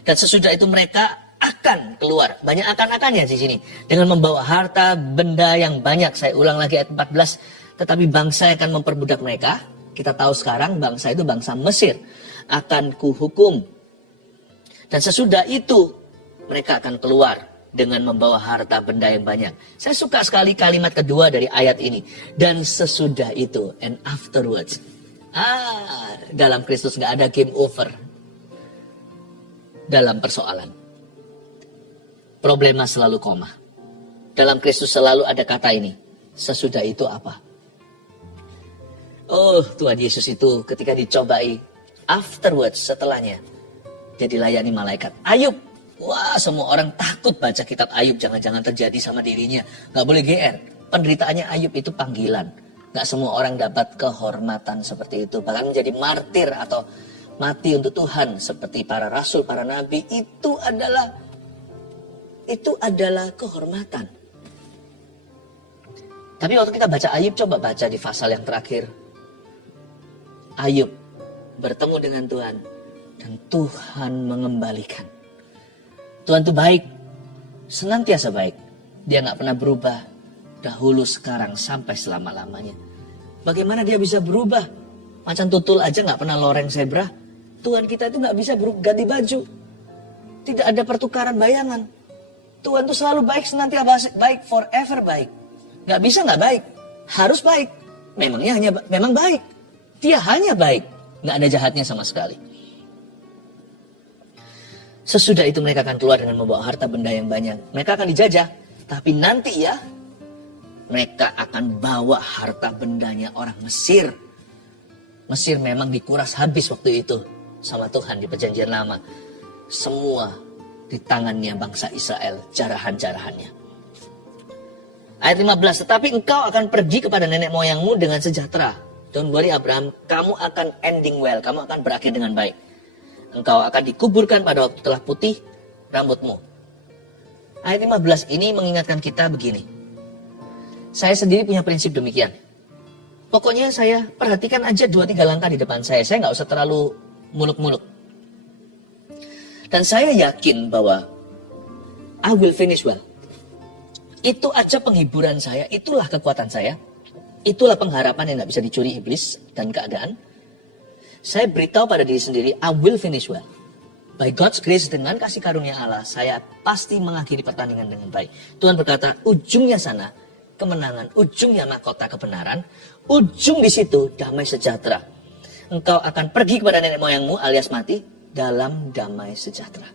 Dan sesudah itu mereka akan keluar. Banyak akan-akannya di sini. Dengan membawa harta, benda yang banyak. Saya ulang lagi ayat 14. Tetapi bangsa yang akan memperbudak mereka, kita tahu sekarang bangsa itu bangsa Mesir, akan kuhukum. Dan sesudah itu mereka akan keluar dengan membawa harta benda yang banyak. Saya suka sekali kalimat kedua dari ayat ini. Dan sesudah itu, and afterwards. Dalam Kristus gak ada game over. Dalam persoalan. Problema selalu koma. Dalam Kristus selalu ada kata ini. Sesudah itu apa? Oh, Tuhan Yesus itu ketika dicobai, Afterwards, setelahnya, dia dilayani malaikat. Ayub, wah semua orang takut baca kitab Ayub, jangan-jangan terjadi sama dirinya. Gak boleh GR, penderitaannya Ayub itu panggilan. Gak semua orang dapat kehormatan seperti itu, bahkan menjadi martir atau mati untuk Tuhan seperti para rasul, para nabi, itu adalah kehormatan. Tapi waktu kita baca Ayub, coba baca di pasal yang terakhir. Ayub bertemu dengan Tuhan dan Tuhan mengembalikan. Tuhan itu baik, senantiasa baik. Dia gak pernah berubah, dahulu, sekarang, sampai selama-lamanya. Bagaimana dia bisa berubah? Macan tutul aja gak pernah loreng zebra. Tuhan kita itu gak bisa ganti baju. Tidak ada pertukaran bayangan. Tuhan itu selalu baik, senantiasa baik, forever baik. Gak bisa gak baik, harus baik. Memang baik. Dia hanya baik, gak ada jahatnya sama sekali. Sesudah itu mereka akan keluar dengan membawa harta benda yang banyak. Mereka akan dijajah, tapi nanti ya, mereka akan bawa harta bendanya orang Mesir. Mesir memang dikuras habis waktu itu sama Tuhan di perjanjian lama. Semua di tangannya bangsa Israel, jarahan-jarahannya. Ayat 15, tetapi engkau akan pergi kepada nenek moyangmu dengan sejahtera. Don't worry Abraham, kamu akan ending well, kamu akan berakhir dengan baik. Engkau akan dikuburkan pada waktu telah putih rambutmu. Ayat 15 ini mengingatkan kita begini. Saya sendiri punya prinsip demikian. Pokoknya saya perhatikan aja 2-3 langkah di depan saya. Saya nggak usah terlalu muluk-muluk. Dan saya yakin bahwa I will finish well. Itu aja penghiburan saya, itulah kekuatan saya. Itulah pengharapan yang gak bisa dicuri iblis dan keadaan. Saya beritahu pada diri sendiri, I will finish well. By God's grace, dengan kasih karunia Allah, saya pasti mengakhiri pertandingan dengan baik. Tuhan berkata, ujungnya sana, kemenangan. Ujungnya mahkota kebenaran. Ujung di situ, damai sejahtera. Engkau akan pergi kepada nenek moyangmu alias mati dalam damai sejahtera.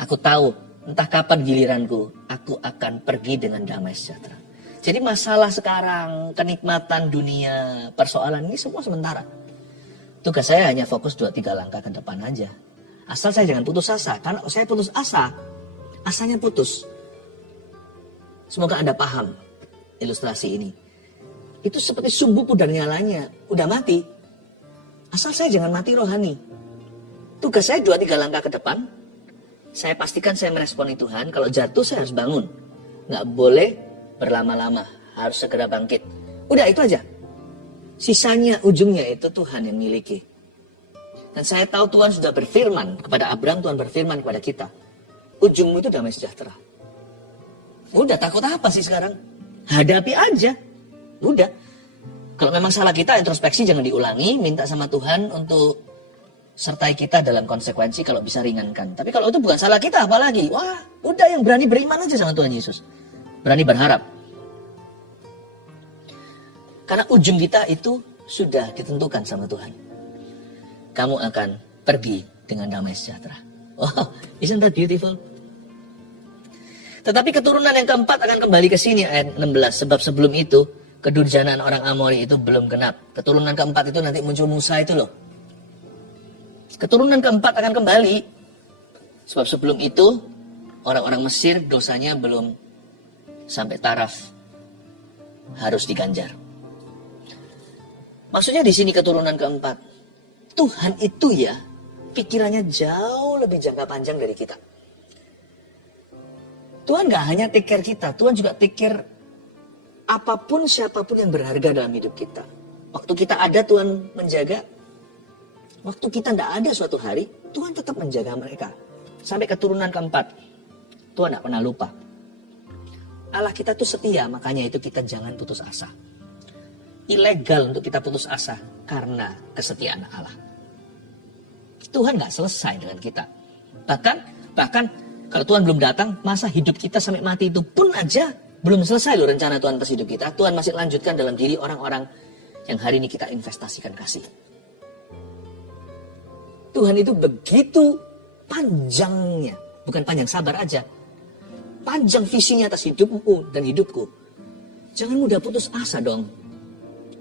Aku tahu, entah kapan giliranku, aku akan pergi dengan damai sejahtera. Jadi masalah sekarang, kenikmatan dunia, persoalan ini semua sementara. Tugas saya hanya fokus 2-3 langkah ke depan aja. Asal saya jangan putus asa. Karena saya putus asa, asanya putus. Semoga Anda paham ilustrasi ini. Itu seperti sumbu pudar nyalanya, udah mati. Asal saya jangan mati rohani. Tugas saya 2-3 langkah ke depan. Saya pastikan saya meresponi Tuhan. Kalau jatuh saya harus bangun. Nggak boleh berlama-lama, harus segera bangkit. Udah itu aja. Sisanya, ujungnya itu Tuhan yang miliki. Dan saya tahu Tuhan sudah berfirman kepada Abraham, Tuhan berfirman kepada kita. Ujungmu itu damai sejahtera. Udah, takut apa sih sekarang? Hadapi aja. Udah. Kalau memang salah kita, introspeksi jangan diulangi. Minta sama Tuhan untuk sertai kita dalam konsekuensi kalau bisa ringankan. Tapi kalau itu bukan salah kita, apalagi? Wah, udah yang berani beriman aja sama Tuhan Yesus. Berani berharap. Karena ujung kita itu sudah ditentukan sama Tuhan. Kamu akan pergi dengan damai sejahtera. Wow, isn't that beautiful? Tetapi keturunan yang keempat akan kembali ke sini ayat 16. Sebab sebelum itu, kedurjanaan orang Amori itu belum genap. Keturunan keempat itu nanti muncul Musa itu loh. Keturunan keempat akan kembali. Sebab sebelum itu, orang-orang Mesir dosanya belum sampai taraf. Harus diganjar. Maksudnya di sini keturunan keempat. Tuhan itu ya, pikirannya jauh lebih jangka panjang dari kita. Tuhan gak hanya take care kita, Tuhan juga take care apapun siapapun yang berharga dalam hidup kita. Waktu kita ada Tuhan menjaga. Waktu kita tidak ada suatu hari, Tuhan tetap menjaga mereka. Sampai keturunan keempat. Tuhan tidak pernah lupa. Allah kita tuh setia, makanya itu kita jangan putus asa. Ilegal untuk kita putus asa karena kesetiaan Allah. Tuhan gak selesai dengan kita. Bahkan kalau Tuhan belum datang, masa hidup kita sampai mati itu pun aja belum selesai loh rencana Tuhan atas hidup kita. Tuhan masih lanjutkan dalam diri orang-orang yang hari ini kita investasikan kasih. Tuhan itu begitu panjangnya. Bukan panjang sabar aja. Panjang visinya atas hidupmu dan hidupku. Jangan mudah putus asa dong.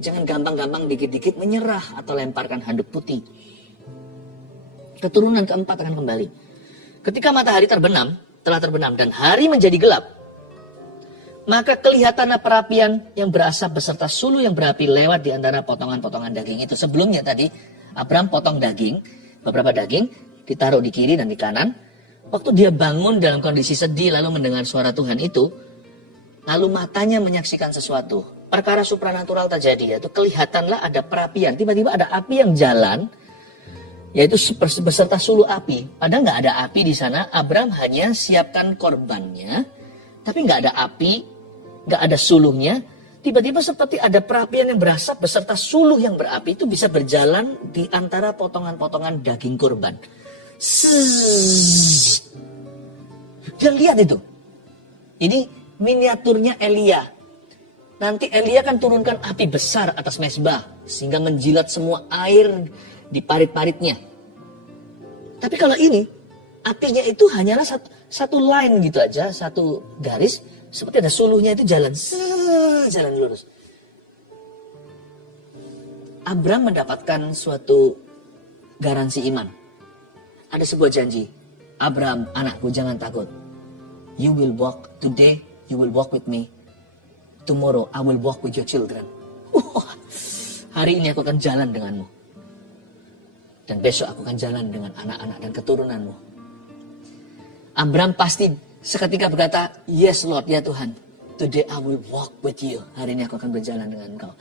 Jangan gampang-gampang dikit-dikit menyerah atau lemparkan handuk putih. Keturunan keempat akan kembali. Ketika matahari telah terbenam dan hari menjadi gelap, maka kelihatanlah perapian yang berasap beserta suluh yang berapi lewat di antara potongan-potongan daging itu. Sebelumnya tadi, Abram potong daging, beberapa daging, ditaruh di kiri dan di kanan. Waktu dia bangun dalam kondisi sedih lalu mendengar suara Tuhan itu, lalu matanya menyaksikan sesuatu. Perkara supranatural terjadi, yaitu kelihatanlah ada perapian. Tiba-tiba ada api yang jalan, yaitu beserta suluh api. Padahal nggak ada api di sana, Abram hanya siapkan korbannya, tapi nggak ada api, nggak ada suluhnya. Tiba-tiba seperti ada perapian yang berasap beserta suluh yang berapi itu bisa berjalan di antara potongan-potongan daging kurban. Dan lihat itu. Ini miniaturnya Elia. Nanti Elia akan turunkan api besar atas mezbah sehingga menjilat semua air di parit-paritnya. Tapi kalau ini, apinya itu hanyalah satu line gitu aja, satu garis. Seperti ada suluhnya itu jalan lurus. Abram mendapatkan suatu garansi iman. Ada sebuah janji. Abram, anakku, jangan takut. You will walk today, you will walk with me. Tomorrow I will walk with your children. Hari ini aku akan jalan denganmu. Dan besok aku akan jalan dengan anak-anak dan keturunanmu. Abram pasti seketika berkata, yes Lord, ya Tuhan. Today I will walk with you. Hari ini aku akan berjalan dengan engkau.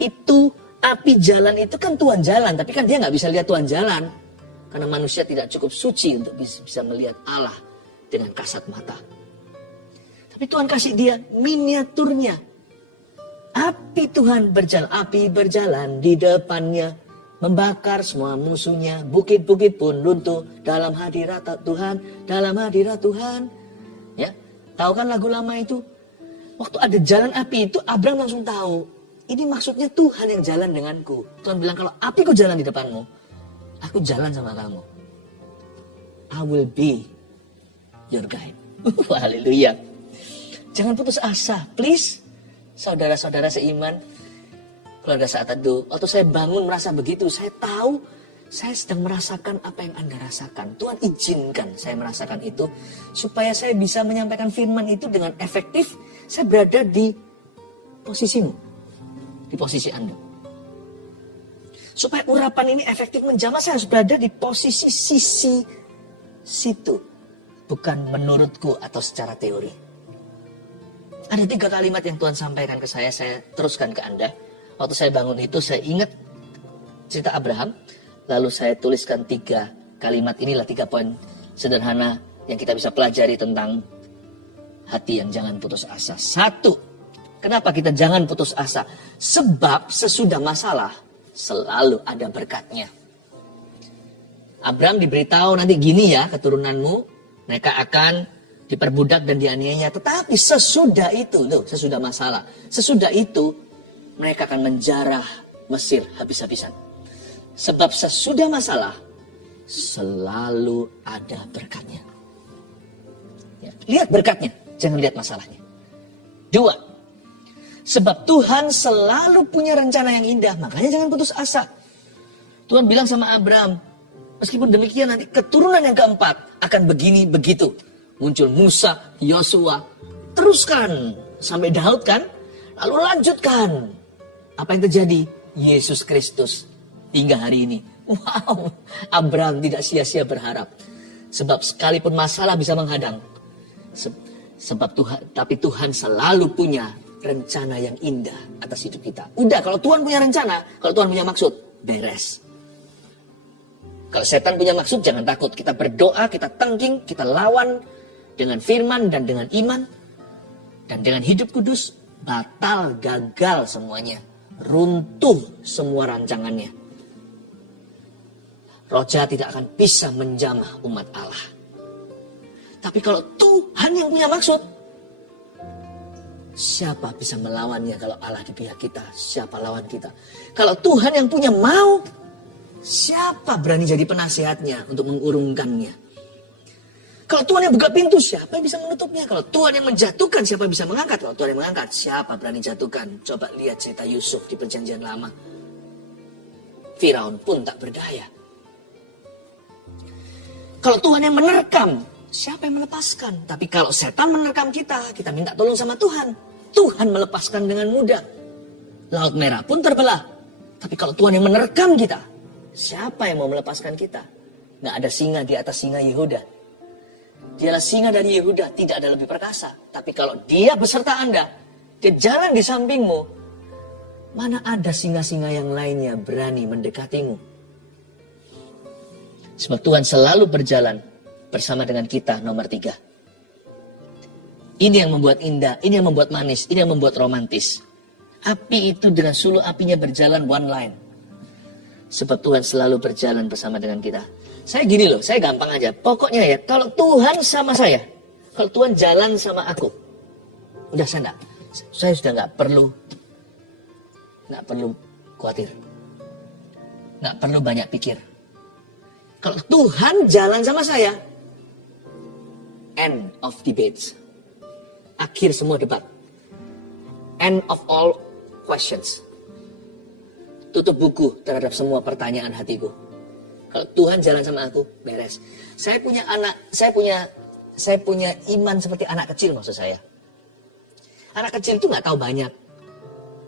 Itu api jalan itu kan Tuhan jalan. Tapi kan dia gak bisa lihat Tuhan jalan. Karena manusia tidak cukup suci untuk bisa melihat Allah dengan kasat mata. Tapi Tuhan kasih dia miniaturnya. Api Tuhan berjalan. Api berjalan di depannya. Membakar semua musuhnya. Bukit-bukit pun runtuh dalam hadirat Tuhan. Dalam hadirat Tuhan. Ya, tahu kan lagu lama itu? Waktu ada jalan api itu, Abram langsung tahu. Ini maksudnya Tuhan yang jalan denganku. Tuhan bilang, kalau apiku jalan di depanmu, aku jalan sama kamu. I will be your guide. Haleluya. Jangan putus asa, please. Saudara-saudara seiman, keluarga Saat Teduh. Waktu saya bangun merasa begitu, saya tahu saya sedang merasakan apa yang Anda rasakan. Tuhan izinkan saya merasakan itu, supaya saya bisa menyampaikan firman itu dengan efektif. Saya berada di posisimu, di posisi Anda. Supaya urapan ini efektif menjamah, saya harus berada di posisi sisi situ. Bukan menurutku atau secara teori. Ada 3 kalimat yang Tuhan sampaikan ke saya teruskan ke Anda. Waktu saya bangun itu, saya ingat cerita Abraham. Lalu saya tuliskan 3 kalimat, inilah 3 poin sederhana yang kita bisa pelajari tentang hati yang jangan putus asa. 1, kenapa kita jangan putus asa? Sebab sesudah masalah, selalu ada berkatnya. Abraham diberitahu nanti gini ya keturunanmu, mereka akan diperbudak dan dianiaya. Tetapi sesudah itu, sesudah masalah, sesudah itu mereka akan menjarah Mesir habis-habisan. Sebab sesudah masalah, selalu ada berkatnya. Ya, lihat berkatnya, jangan lihat masalahnya. 2, sebab Tuhan selalu punya rencana yang indah, makanya jangan putus asa. Tuhan bilang sama Abraham, meskipun demikian nanti keturunan yang keempat akan begini begitu. Muncul Musa, Yosua, teruskan sampai Daud kan, lalu lanjutkan. Apa yang terjadi? Yesus Kristus hingga hari ini. Wow, Abraham tidak sia-sia berharap. Sebab sekalipun masalah bisa menghadang, tapi Tuhan selalu punya rencana yang indah atas hidup kita. Udah, kalau Tuhan punya rencana, kalau Tuhan punya maksud, beres. Kalau setan punya maksud, jangan takut. Kita berdoa, kita tengking, kita lawan dengan firman dan dengan iman. Dan dengan hidup kudus, batal, gagal semuanya. Runtuh semua rancangannya. Roh jahat tidak akan bisa menjamah umat Allah. Tapi kalau Tuhan yang punya maksud, siapa bisa melawannya kalau Allah di pihak kita? Siapa lawan kita? Kalau Tuhan yang punya mau, siapa berani jadi penasihatnya untuk mengurungkannya? Kalau Tuhan yang buka pintu, siapa yang bisa menutupnya? Kalau Tuhan yang menjatuhkan, siapa yang bisa mengangkat? Kalau Tuhan yang mengangkat, siapa berani jatuhkan? Coba lihat cerita Yusuf di Perjanjian Lama. Firaun pun tak berdaya. Kalau Tuhan yang menerkam, siapa yang melepaskan? Tapi kalau setan menerkam kita, kita minta tolong sama Tuhan. Tuhan melepaskan dengan mudah. Laut Merah pun terbelah. Tapi kalau Tuhan yang menerkam kita, siapa yang mau melepaskan kita? Nggak ada singa di atas singa Yehuda. Dialah singa dari Yehuda, tidak ada lebih perkasa. Tapi kalau dia beserta Anda, dia jalan di sampingmu, mana ada singa-singa yang lainnya berani mendekatimu? Sebab Tuhan selalu berjalan bersama dengan kita, nomor 3. Ini yang membuat indah, ini yang membuat manis, ini yang membuat romantis. Api itu dengan suluh apinya berjalan one line. Sebab Tuhan selalu berjalan bersama dengan kita. Saya gini loh, saya gampang aja. Pokoknya ya, kalau Tuhan sama saya, kalau Tuhan jalan sama aku, udah saya sudah nggak perlu khawatir, nggak perlu banyak pikir. Kalau Tuhan jalan sama saya, end of debates, akhir semua debat, end of all questions, tutup buku terhadap semua pertanyaan hatiku. Kalau Tuhan jalan sama aku, beres. Saya punya anak, saya punya iman seperti anak kecil maksud saya. Anak kecil itu nggak tahu banyak.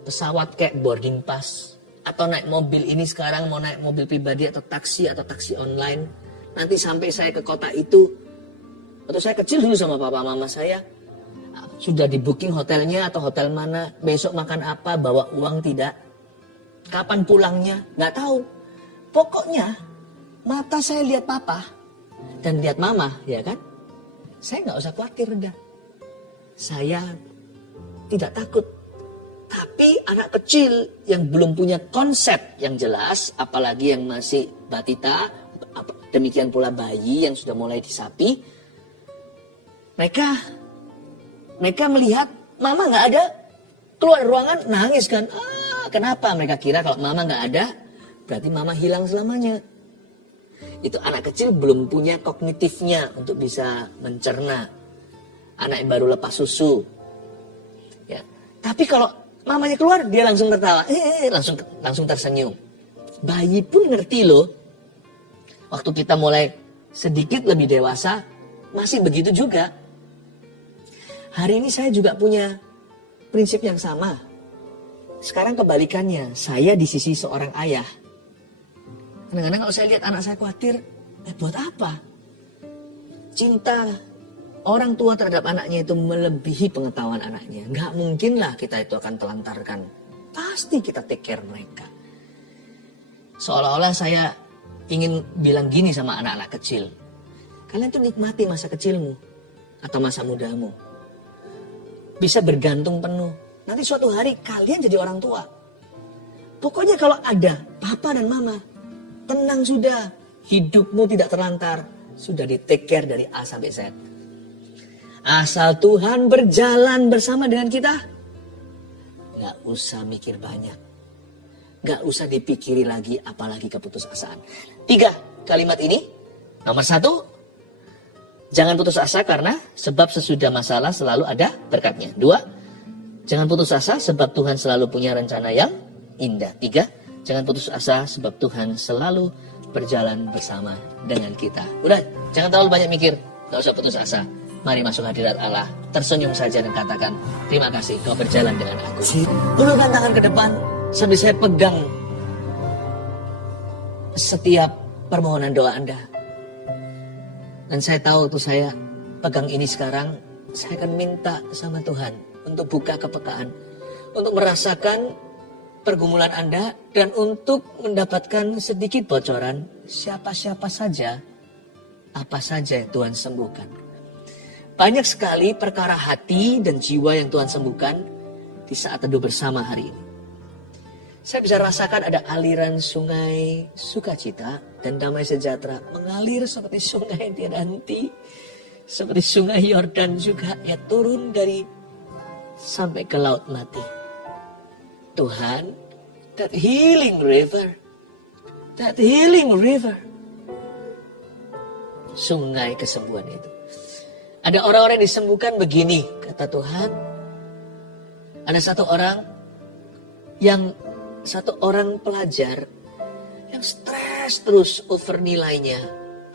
Pesawat kayak boarding pass, atau naik mobil ini sekarang mau naik mobil pribadi atau taksi online. Nanti sampai saya ke kota itu, atau saya kecil dulu sama papa mama saya, sudah di booking hotelnya atau hotel mana, besok makan apa, bawa uang tidak, kapan pulangnya, nggak tahu. Pokoknya mata saya lihat papa dan lihat mama, ya kan? Saya nggak usah khawatir dah. Saya tidak takut. Tapi anak kecil yang belum punya konsep yang jelas, apalagi yang masih batita, demikian pula bayi yang sudah mulai disapi, mereka melihat mama nggak ada, keluar ruangan nangis kan? Kenapa? Mereka kira kalau mama nggak ada, berarti mama hilang selamanya. Itu anak kecil belum punya kognitifnya untuk bisa mencerna. Anak yang baru lepas susu. Ya. Tapi kalau mamanya keluar, dia langsung tertawa. Langsung tersenyum. Bayi pun ngerti loh. Waktu kita mulai sedikit lebih dewasa, masih begitu juga. Hari ini saya juga punya prinsip yang sama. Sekarang kebalikannya, saya di sisi seorang ayah. Kadang-kadang kalau saya lihat anak saya khawatir, buat apa? Cinta orang tua terhadap anaknya itu melebihi pengetahuan anaknya. Nggak mungkinlah kita itu akan telantarkan. Pasti kita take care mereka. Seolah-olah saya ingin bilang gini sama anak-anak kecil. Kalian tuh nikmati masa kecilmu atau masa mudamu. Bisa bergantung penuh. Nanti suatu hari kalian jadi orang tua. Pokoknya kalau ada papa dan mama, tenang sudah, hidupmu tidak terlantar, sudah di take care dari A sampai Z. Asal Tuhan berjalan bersama dengan kita, gak usah mikir banyak, gak usah dipikiri lagi, apalagi keputusasaan. 3 kalimat ini, nomor 1, jangan putus asa karena sebab sesudah masalah selalu ada berkatnya. 2, jangan putus asa sebab Tuhan selalu punya rencana yang indah. 3, jangan putus asa sebab Tuhan selalu berjalan bersama dengan kita. Udah, jangan terlalu banyak mikir. Gak usah putus asa. Mari masuk hadirat Allah. Tersenyum saja dan katakan, terima kasih kau berjalan dengan aku. Ulurkan tangan ke depan sambil saya pegang setiap permohonan doa Anda. Dan saya tahu tuh saya pegang ini sekarang, saya akan minta sama Tuhan untuk buka kepekaan. Untuk merasakan pergumulan Anda dan untuk mendapatkan sedikit bocoran siapa-siapa saja, apa saja yang Tuhan sembuhkan. Banyak sekali perkara hati dan jiwa yang Tuhan sembuhkan di saat teduh bersama hari ini. Saya bisa rasakan ada aliran sungai sukacita dan damai sejahtera mengalir seperti sungai yang tiada henti, seperti sungai Yordan juga ya turun dari sampai ke laut mati. Tuhan, that healing river, sungai kesembuhan itu. Ada orang-orang yang disembuhkan begini, kata Tuhan. Ada satu orang pelajar yang stres terus over nilainya.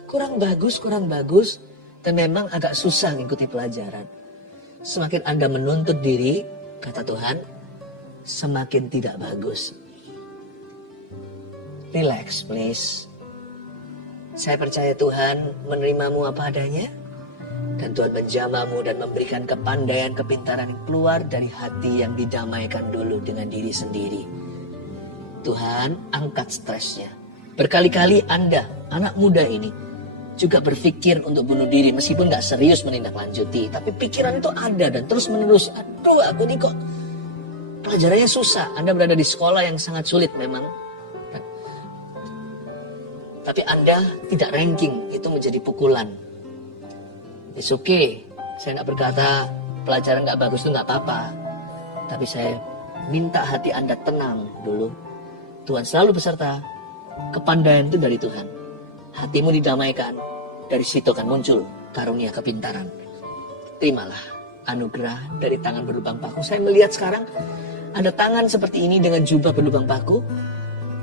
Kurang bagus. Dan memang agak susah mengikuti pelajaran. Semakin Anda menuntut diri, kata Tuhan, semakin tidak bagus. Relax, please. Saya percaya Tuhan menerimamu apa adanya. Dan Tuhan menjamamu dan memberikan kepandaian, kepintaran yang keluar dari hati yang didamaikan dulu dengan diri sendiri. Tuhan angkat stresnya. Berkali-kali Anda, anak muda ini, juga berpikir untuk bunuh diri. Meskipun gak serius menindaklanjuti. Tapi pikiran itu ada dan terus menerus. Aduh, aku ini kok pelajarannya susah. Anda berada di sekolah yang sangat sulit memang. Tapi Anda tidak ranking, itu menjadi pukulan. It's okay. Saya gak berkata pelajaran gak bagus itu gak apa-apa. Tapi saya minta hati Anda tenang dulu. Tuhan selalu beserta. Kepandaian itu dari Tuhan. Hatimu didamaikan. Dari situ akan muncul karunia kepintaran. Terimalah anugerah dari tangan berlubang paku. Saya melihat sekarang ada tangan seperti ini dengan jubah berlubang paku.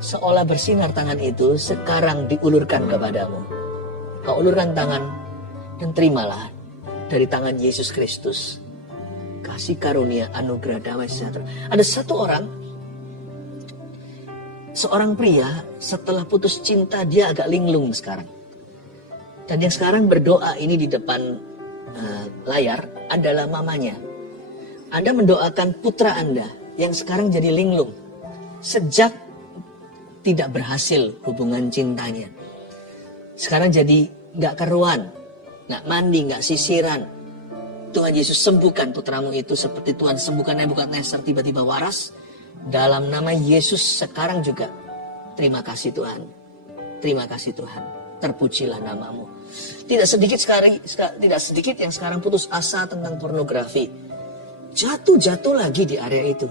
Seolah bersinar tangan itu sekarang diulurkan kepadamu. Kau ulurkan tangan dan terimalah dari tangan Yesus Kristus kasih karunia, anugerah, damai sejahtera. Ada satu orang, seorang pria setelah putus cinta dia agak linglung sekarang. Dan yang sekarang berdoa ini di depan layar adalah mamanya. Anda mendoakan putra Anda yang sekarang jadi linglung. Sejak tidak berhasil hubungan cintanya. Sekarang jadi gak keruan, gak mandi, gak sisiran. Tuhan Yesus sembuhkan putramu itu seperti Tuhan sembuhkan Nebukadnezar tiba-tiba waras. Dalam nama Yesus sekarang juga. Terima kasih Tuhan. Terima kasih Tuhan. Terpujilah namamu. Tidak sedikit yang sekarang putus asa tentang pornografi. Jatuh lagi di area itu.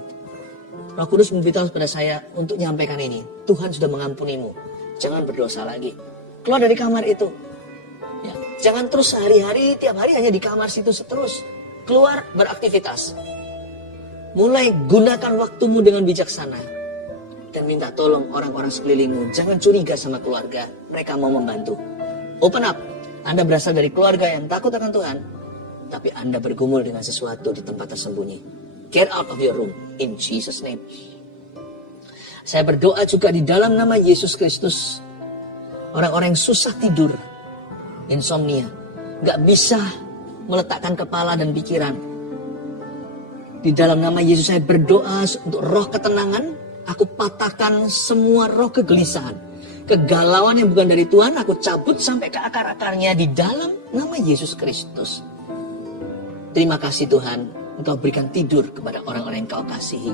Roh Kudus memberitahu kepada saya untuk menyampaikan ini. Tuhan sudah mengampunimu. Jangan berdosa lagi. Keluar dari kamar itu. Ya, jangan terus sehari-hari, tiap hari hanya di kamar situ terus. Keluar beraktivitas. Mulai gunakan waktumu dengan bijaksana. Dan minta tolong orang-orang sekelilingmu. Jangan curiga sama keluarga. Mereka mau membantu. Open up. Anda berasal dari keluarga yang takut akan Tuhan. Tapi Anda bergumul dengan sesuatu di tempat tersembunyi. Get out of your room. In Jesus' name. Saya berdoa juga di dalam nama Yesus Kristus. Orang-orang yang susah tidur. Insomnia. Gak bisa meletakkan kepala dan pikiran. Di dalam nama Yesus saya berdoa untuk roh ketenangan. Aku patahkan semua roh kegelisahan. Kegalauan yang bukan dari Tuhan. Aku cabut sampai ke akar-akarnya di dalam nama Yesus Kristus. Terima kasih Tuhan. Engkau berikan tidur kepada orang-orang yang kau kasihi.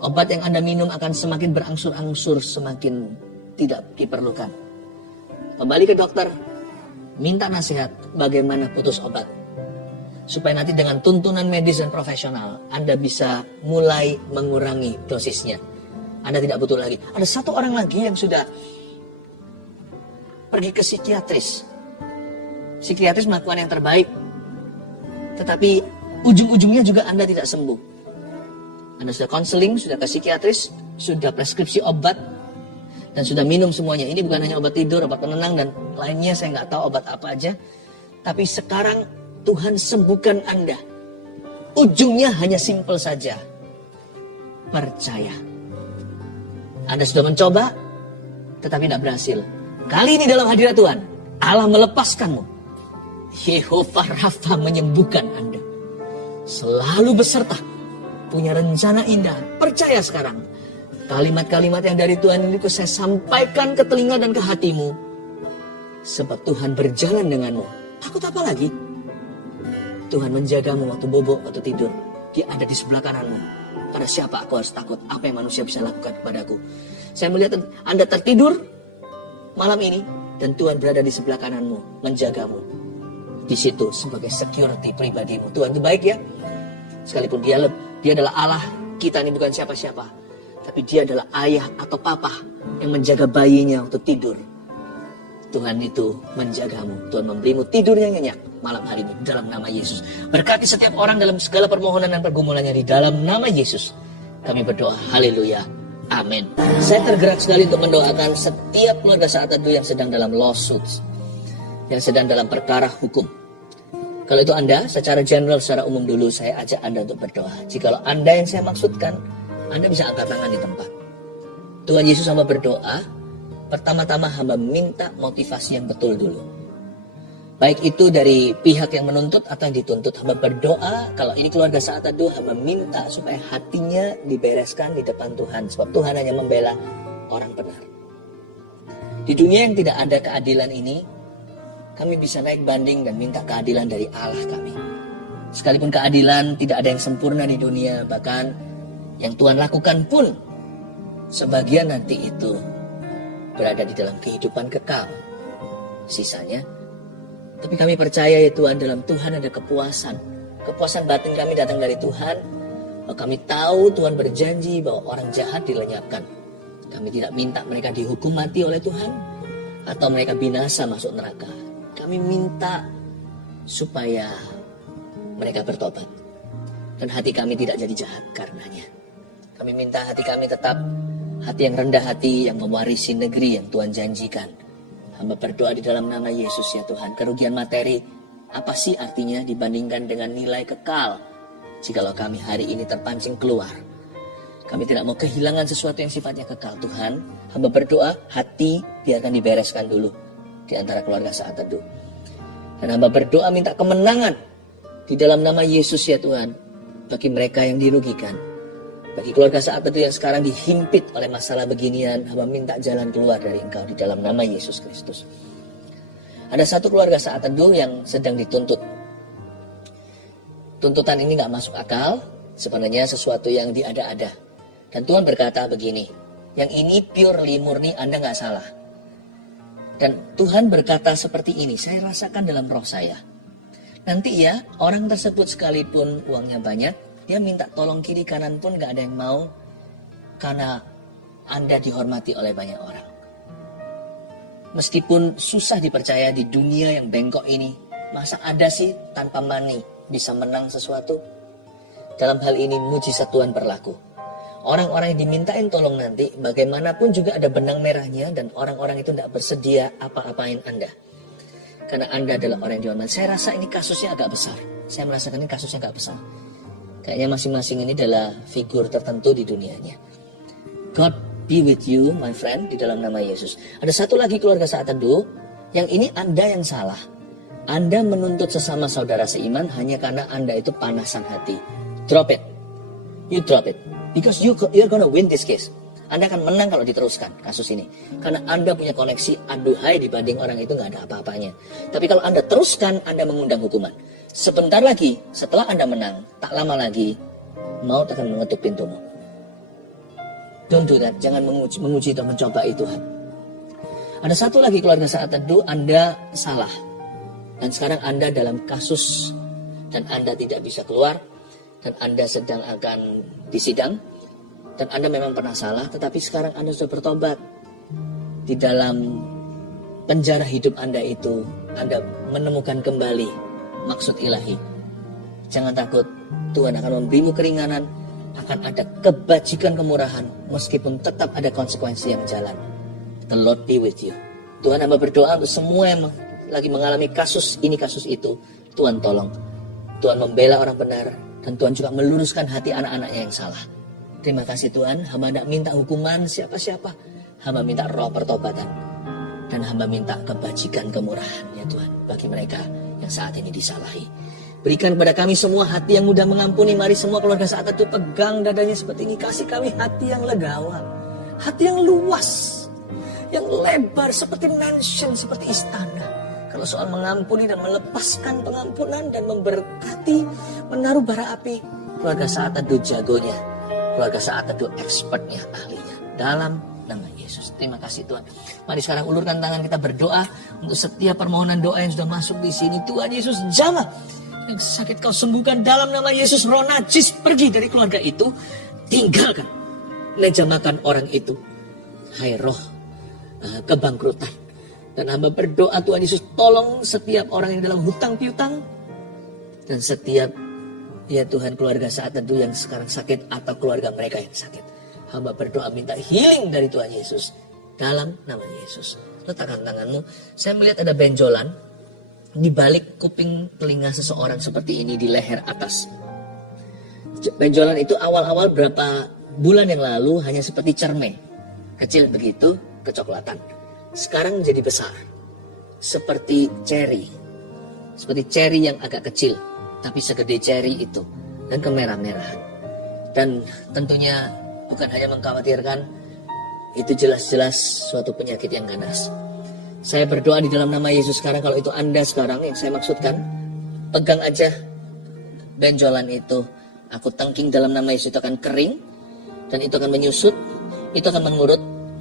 Obat yang Anda minum akan semakin berangsur-angsur, semakin tidak diperlukan. Kembali ke dokter. Minta nasihat bagaimana putus obat. Supaya nanti dengan tuntunan medis dan profesional, Anda bisa mulai mengurangi dosisnya. Anda tidak butuh lagi. Ada satu orang lagi yang sudah pergi ke psikiatris. Psikiatris melakukan yang terbaik. Tetapi ujung-ujungnya juga Anda tidak sembuh. Anda sudah konseling, sudah ke psikiatris, sudah preskripsi obat, dan sudah minum semuanya. Ini bukan hanya obat tidur, obat penenang, dan lainnya saya nggak tahu obat apa aja. Tapi sekarang Tuhan sembuhkan Anda. Ujungnya hanya simpel saja. Percaya. Anda sudah mencoba, tetapi tidak berhasil. Kali ini dalam hadirat Tuhan, Allah melepaskanmu. Yehova Rafa menyembuhkan Anda. Selalu beserta. Punya rencana indah. Percaya sekarang. Kalimat-kalimat yang dari Tuhan ini saya sampaikan ke telinga dan ke hatimu. Sebab Tuhan berjalan denganmu. Takut apa lagi? Tuhan menjagamu waktu bobo, waktu tidur. Dia ada di sebelah kananmu. Pada siapa aku harus takut? Apa yang manusia bisa lakukan kepadaku? Saya melihat Anda tertidur malam ini. Dan Tuhan berada di sebelah kananmu. Menjagamu. Di situ sebagai security pribadimu. Tuhan itu baik ya. Sekalipun dia adalah Allah. Kita ini bukan siapa-siapa. Tapi dia adalah ayah atau papa yang menjaga bayinya waktu tidur. Tuhan itu menjagamu. Tuhan memberimu tidur yang nyenyak. malam hari ini dalam nama Yesus. Berkati setiap orang dalam segala permohonan dan pergumulannya di dalam nama Yesus. Kami berdoa, haleluya, amin. Saya tergerak sekali untuk mendoakan setiap keluarga Saat Teduh yang sedang dalam lawsuits, yang sedang dalam perkara hukum. Kalau itu Anda, secara general, secara umum dulu saya ajak Anda untuk berdoa. Jikalau Anda yang saya maksudkan, Anda bisa angkat tangan di tempat. Tuhan Yesus, hamba berdoa. Pertama-tama hamba minta motivasi yang betul dulu. Baik itu dari pihak yang menuntut atau yang dituntut. Hamba berdoa kalau ini keluarga Saat Teduh, hamba minta supaya hatinya dibereskan di depan Tuhan. Sebab Tuhan hanya membela orang benar. Di dunia yang tidak ada keadilan ini, kami bisa naik banding dan minta keadilan dari Allah kami. Sekalipun keadilan tidak ada yang sempurna di dunia, bahkan yang Tuhan lakukan pun sebagian nanti itu berada di dalam kehidupan kekal. Sisanya, tapi kami percaya ya Tuhan, dalam Tuhan ada kepuasan. Kepuasan batin kami datang dari Tuhan. Kami tahu Tuhan berjanji bahwa orang jahat dilenyapkan. Kami tidak minta mereka dihukum mati oleh Tuhan atau mereka binasa masuk neraka. Kami minta supaya mereka bertobat dan hati kami tidak jadi jahat karenanya. Kami minta hati kami tetap hati yang rendah hati, yang mewarisi negeri yang Tuhan janjikan. Hamba berdoa di dalam nama Yesus ya Tuhan. Kerugian materi, apa sih artinya dibandingkan dengan nilai kekal? Jikalau kami hari ini terpancing keluar, kami tidak mau kehilangan sesuatu yang sifatnya kekal. Tuhan, hamba berdoa, hati biarkan dibereskan dulu di antara keluarga Saat Teduh. Dan hamba berdoa minta kemenangan di dalam nama Yesus ya Tuhan. Bagi mereka yang dirugikan, bagi keluarga Saat Teduh yang sekarang dihimpit oleh masalah beginian, hamba minta jalan keluar dari Engkau di dalam nama Yesus Kristus. Ada satu keluarga Saat Teduh yang sedang dituntut. Tuntutan ini gak masuk akal, sebenarnya sesuatu yang diada-ada. Dan Tuhan berkata begini, yang ini purely murni, Anda gak salah. Dan Tuhan berkata seperti ini, saya rasakan dalam roh saya. Nanti ya, orang tersebut sekalipun uangnya banyak, dia minta tolong kiri kanan pun gak ada yang mau, karena Anda dihormati oleh banyak orang. Meskipun susah dipercaya di dunia yang bengkok ini, masa ada sih tanpa money bisa menang sesuatu? Dalam hal ini mujizat Tuhan berlaku. Orang-orang yang dimintain tolong nanti, bagaimanapun juga ada benang merahnya, dan orang-orang itu tidak bersedia apa-apain Anda. Karena Anda adalah orang yang dihormati. Saya rasa ini kasusnya agak besar. Saya merasakan ini kasusnya agak besar. Kayaknya masing-masing ini adalah figur tertentu di dunianya. God be with you, my friend, di dalam nama Yesus. Ada satu lagi keluarga Saat Teduh, yang ini Anda yang salah. Anda menuntut sesama saudara seiman hanya karena Anda itu panasan hati. Drop it. You drop it. Because you're gonna win this case. Anda akan menang kalau diteruskan kasus ini. Karena Anda punya koneksi aduhai dibanding orang itu gak ada apa-apanya. Tapi kalau Anda teruskan, Anda mengundang hukuman. Sebentar lagi, setelah Anda menang, tak lama lagi, maut akan mengetuk pintumu. Don't do that. Jangan menguji dan mencoba itu. Ada satu lagi keluarga Saat Teduh, Anda salah. Dan sekarang Anda dalam kasus, dan Anda tidak bisa keluar, dan Anda sedang akan disidang, dan Anda memang pernah salah, tetapi sekarang Anda sudah bertobat. Di dalam penjara hidup Anda itu, Anda menemukan kembali maksud ilahi. Jangan takut, Tuhan akan memberimu keringanan, akan ada kebajikan kemurahan, meskipun tetap ada konsekuensi yang jalan. The Lord be with you. Tuhan, hamba berdoa untuk semua yang lagi mengalami kasus ini, kasus itu. Tuhan tolong. Tuhan membela orang benar, dan Tuhan juga meluruskan hati anak-anaknya yang salah. Terima kasih Tuhan, hamba tidak minta hukuman siapa-siapa. Hamba minta roh pertobatan. Dan hamba minta kebajikan kemurahan ya Tuhan, bagi mereka yang saat ini disalahi. Berikan kepada kami semua hati yang mudah mengampuni. Mari semua keluarga Saat Teduh pegang dadanya seperti ini. Kasih kami hati yang legawa, hati yang luas, yang lebar seperti mansion, seperti istana. Kalau soal mengampuni dan melepaskan pengampunan dan memberkati, menaruh bara api, keluarga Saat Teduh jagonya. Keluarga Saat Teduh expertnya, ahlinya. Dalam nama Yesus. Terima kasih Tuhan. Mari sekarang ulurkan tangan, kita berdoa untuk setiap permohonan doa yang sudah masuk di sini. Tuhan Yesus jamah. Yang sakit kau sembuhkan dalam nama Yesus. Roh najis pergi dari keluarga itu. Tinggalkan meja makan orang itu. Hai roh kebangkrutan. Dan hamba berdoa Tuhan Yesus tolong setiap orang yang dalam hutang piutang. Dan setiap ya Tuhan keluarga saat tentu yang sekarang sakit atau keluarga mereka yang sakit. Hamba berdoa minta healing dari Tuhan Yesus. Dalam nama Yesus. Letakkan tanganmu. Saya melihat ada benjolan di balik kuping telinga seseorang seperti ini di leher atas. Benjolan itu awal-awal berapa bulan yang lalu hanya seperti cermai. Kecil begitu, kecoklatan. Sekarang jadi besar. Seperti cherry. Seperti cherry yang agak kecil. Tapi segede cherry itu. Dan kemerah-merahan. Dan tentunya bukan hanya mengkhawatirkan. Itu jelas-jelas suatu penyakit yang ganas. Saya berdoa di dalam nama Yesus sekarang. Kalau itu Anda sekarang yang saya maksudkan. Pegang aja benjolan itu. Aku tengking dalam nama Yesus, itu akan kering. Dan itu akan menyusut. Itu akan mengurut.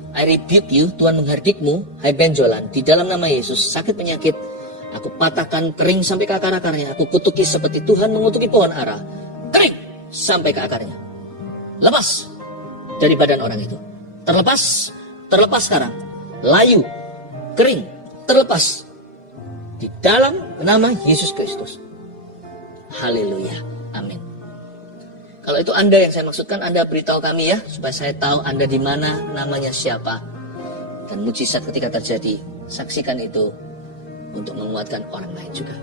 I rebuke you, Tuhan menghardikmu, hai benjolan, di dalam nama Yesus, sakit penyakit, aku patahkan kering sampai ke akar-akarnya, aku kutuki seperti Tuhan mengutuki pohon ara, kering sampai ke akarnya. Lepas dari badan orang itu. Terlepas sekarang. Layu, kering, terlepas. Di dalam nama Yesus Kristus. Haleluya, amin. Kalau itu Anda yang saya maksudkan, Anda beritahu kami ya, supaya saya tahu Anda di mana, namanya siapa. Dan mujizat ketika terjadi, saksikan itu untuk menguatkan orang lain juga.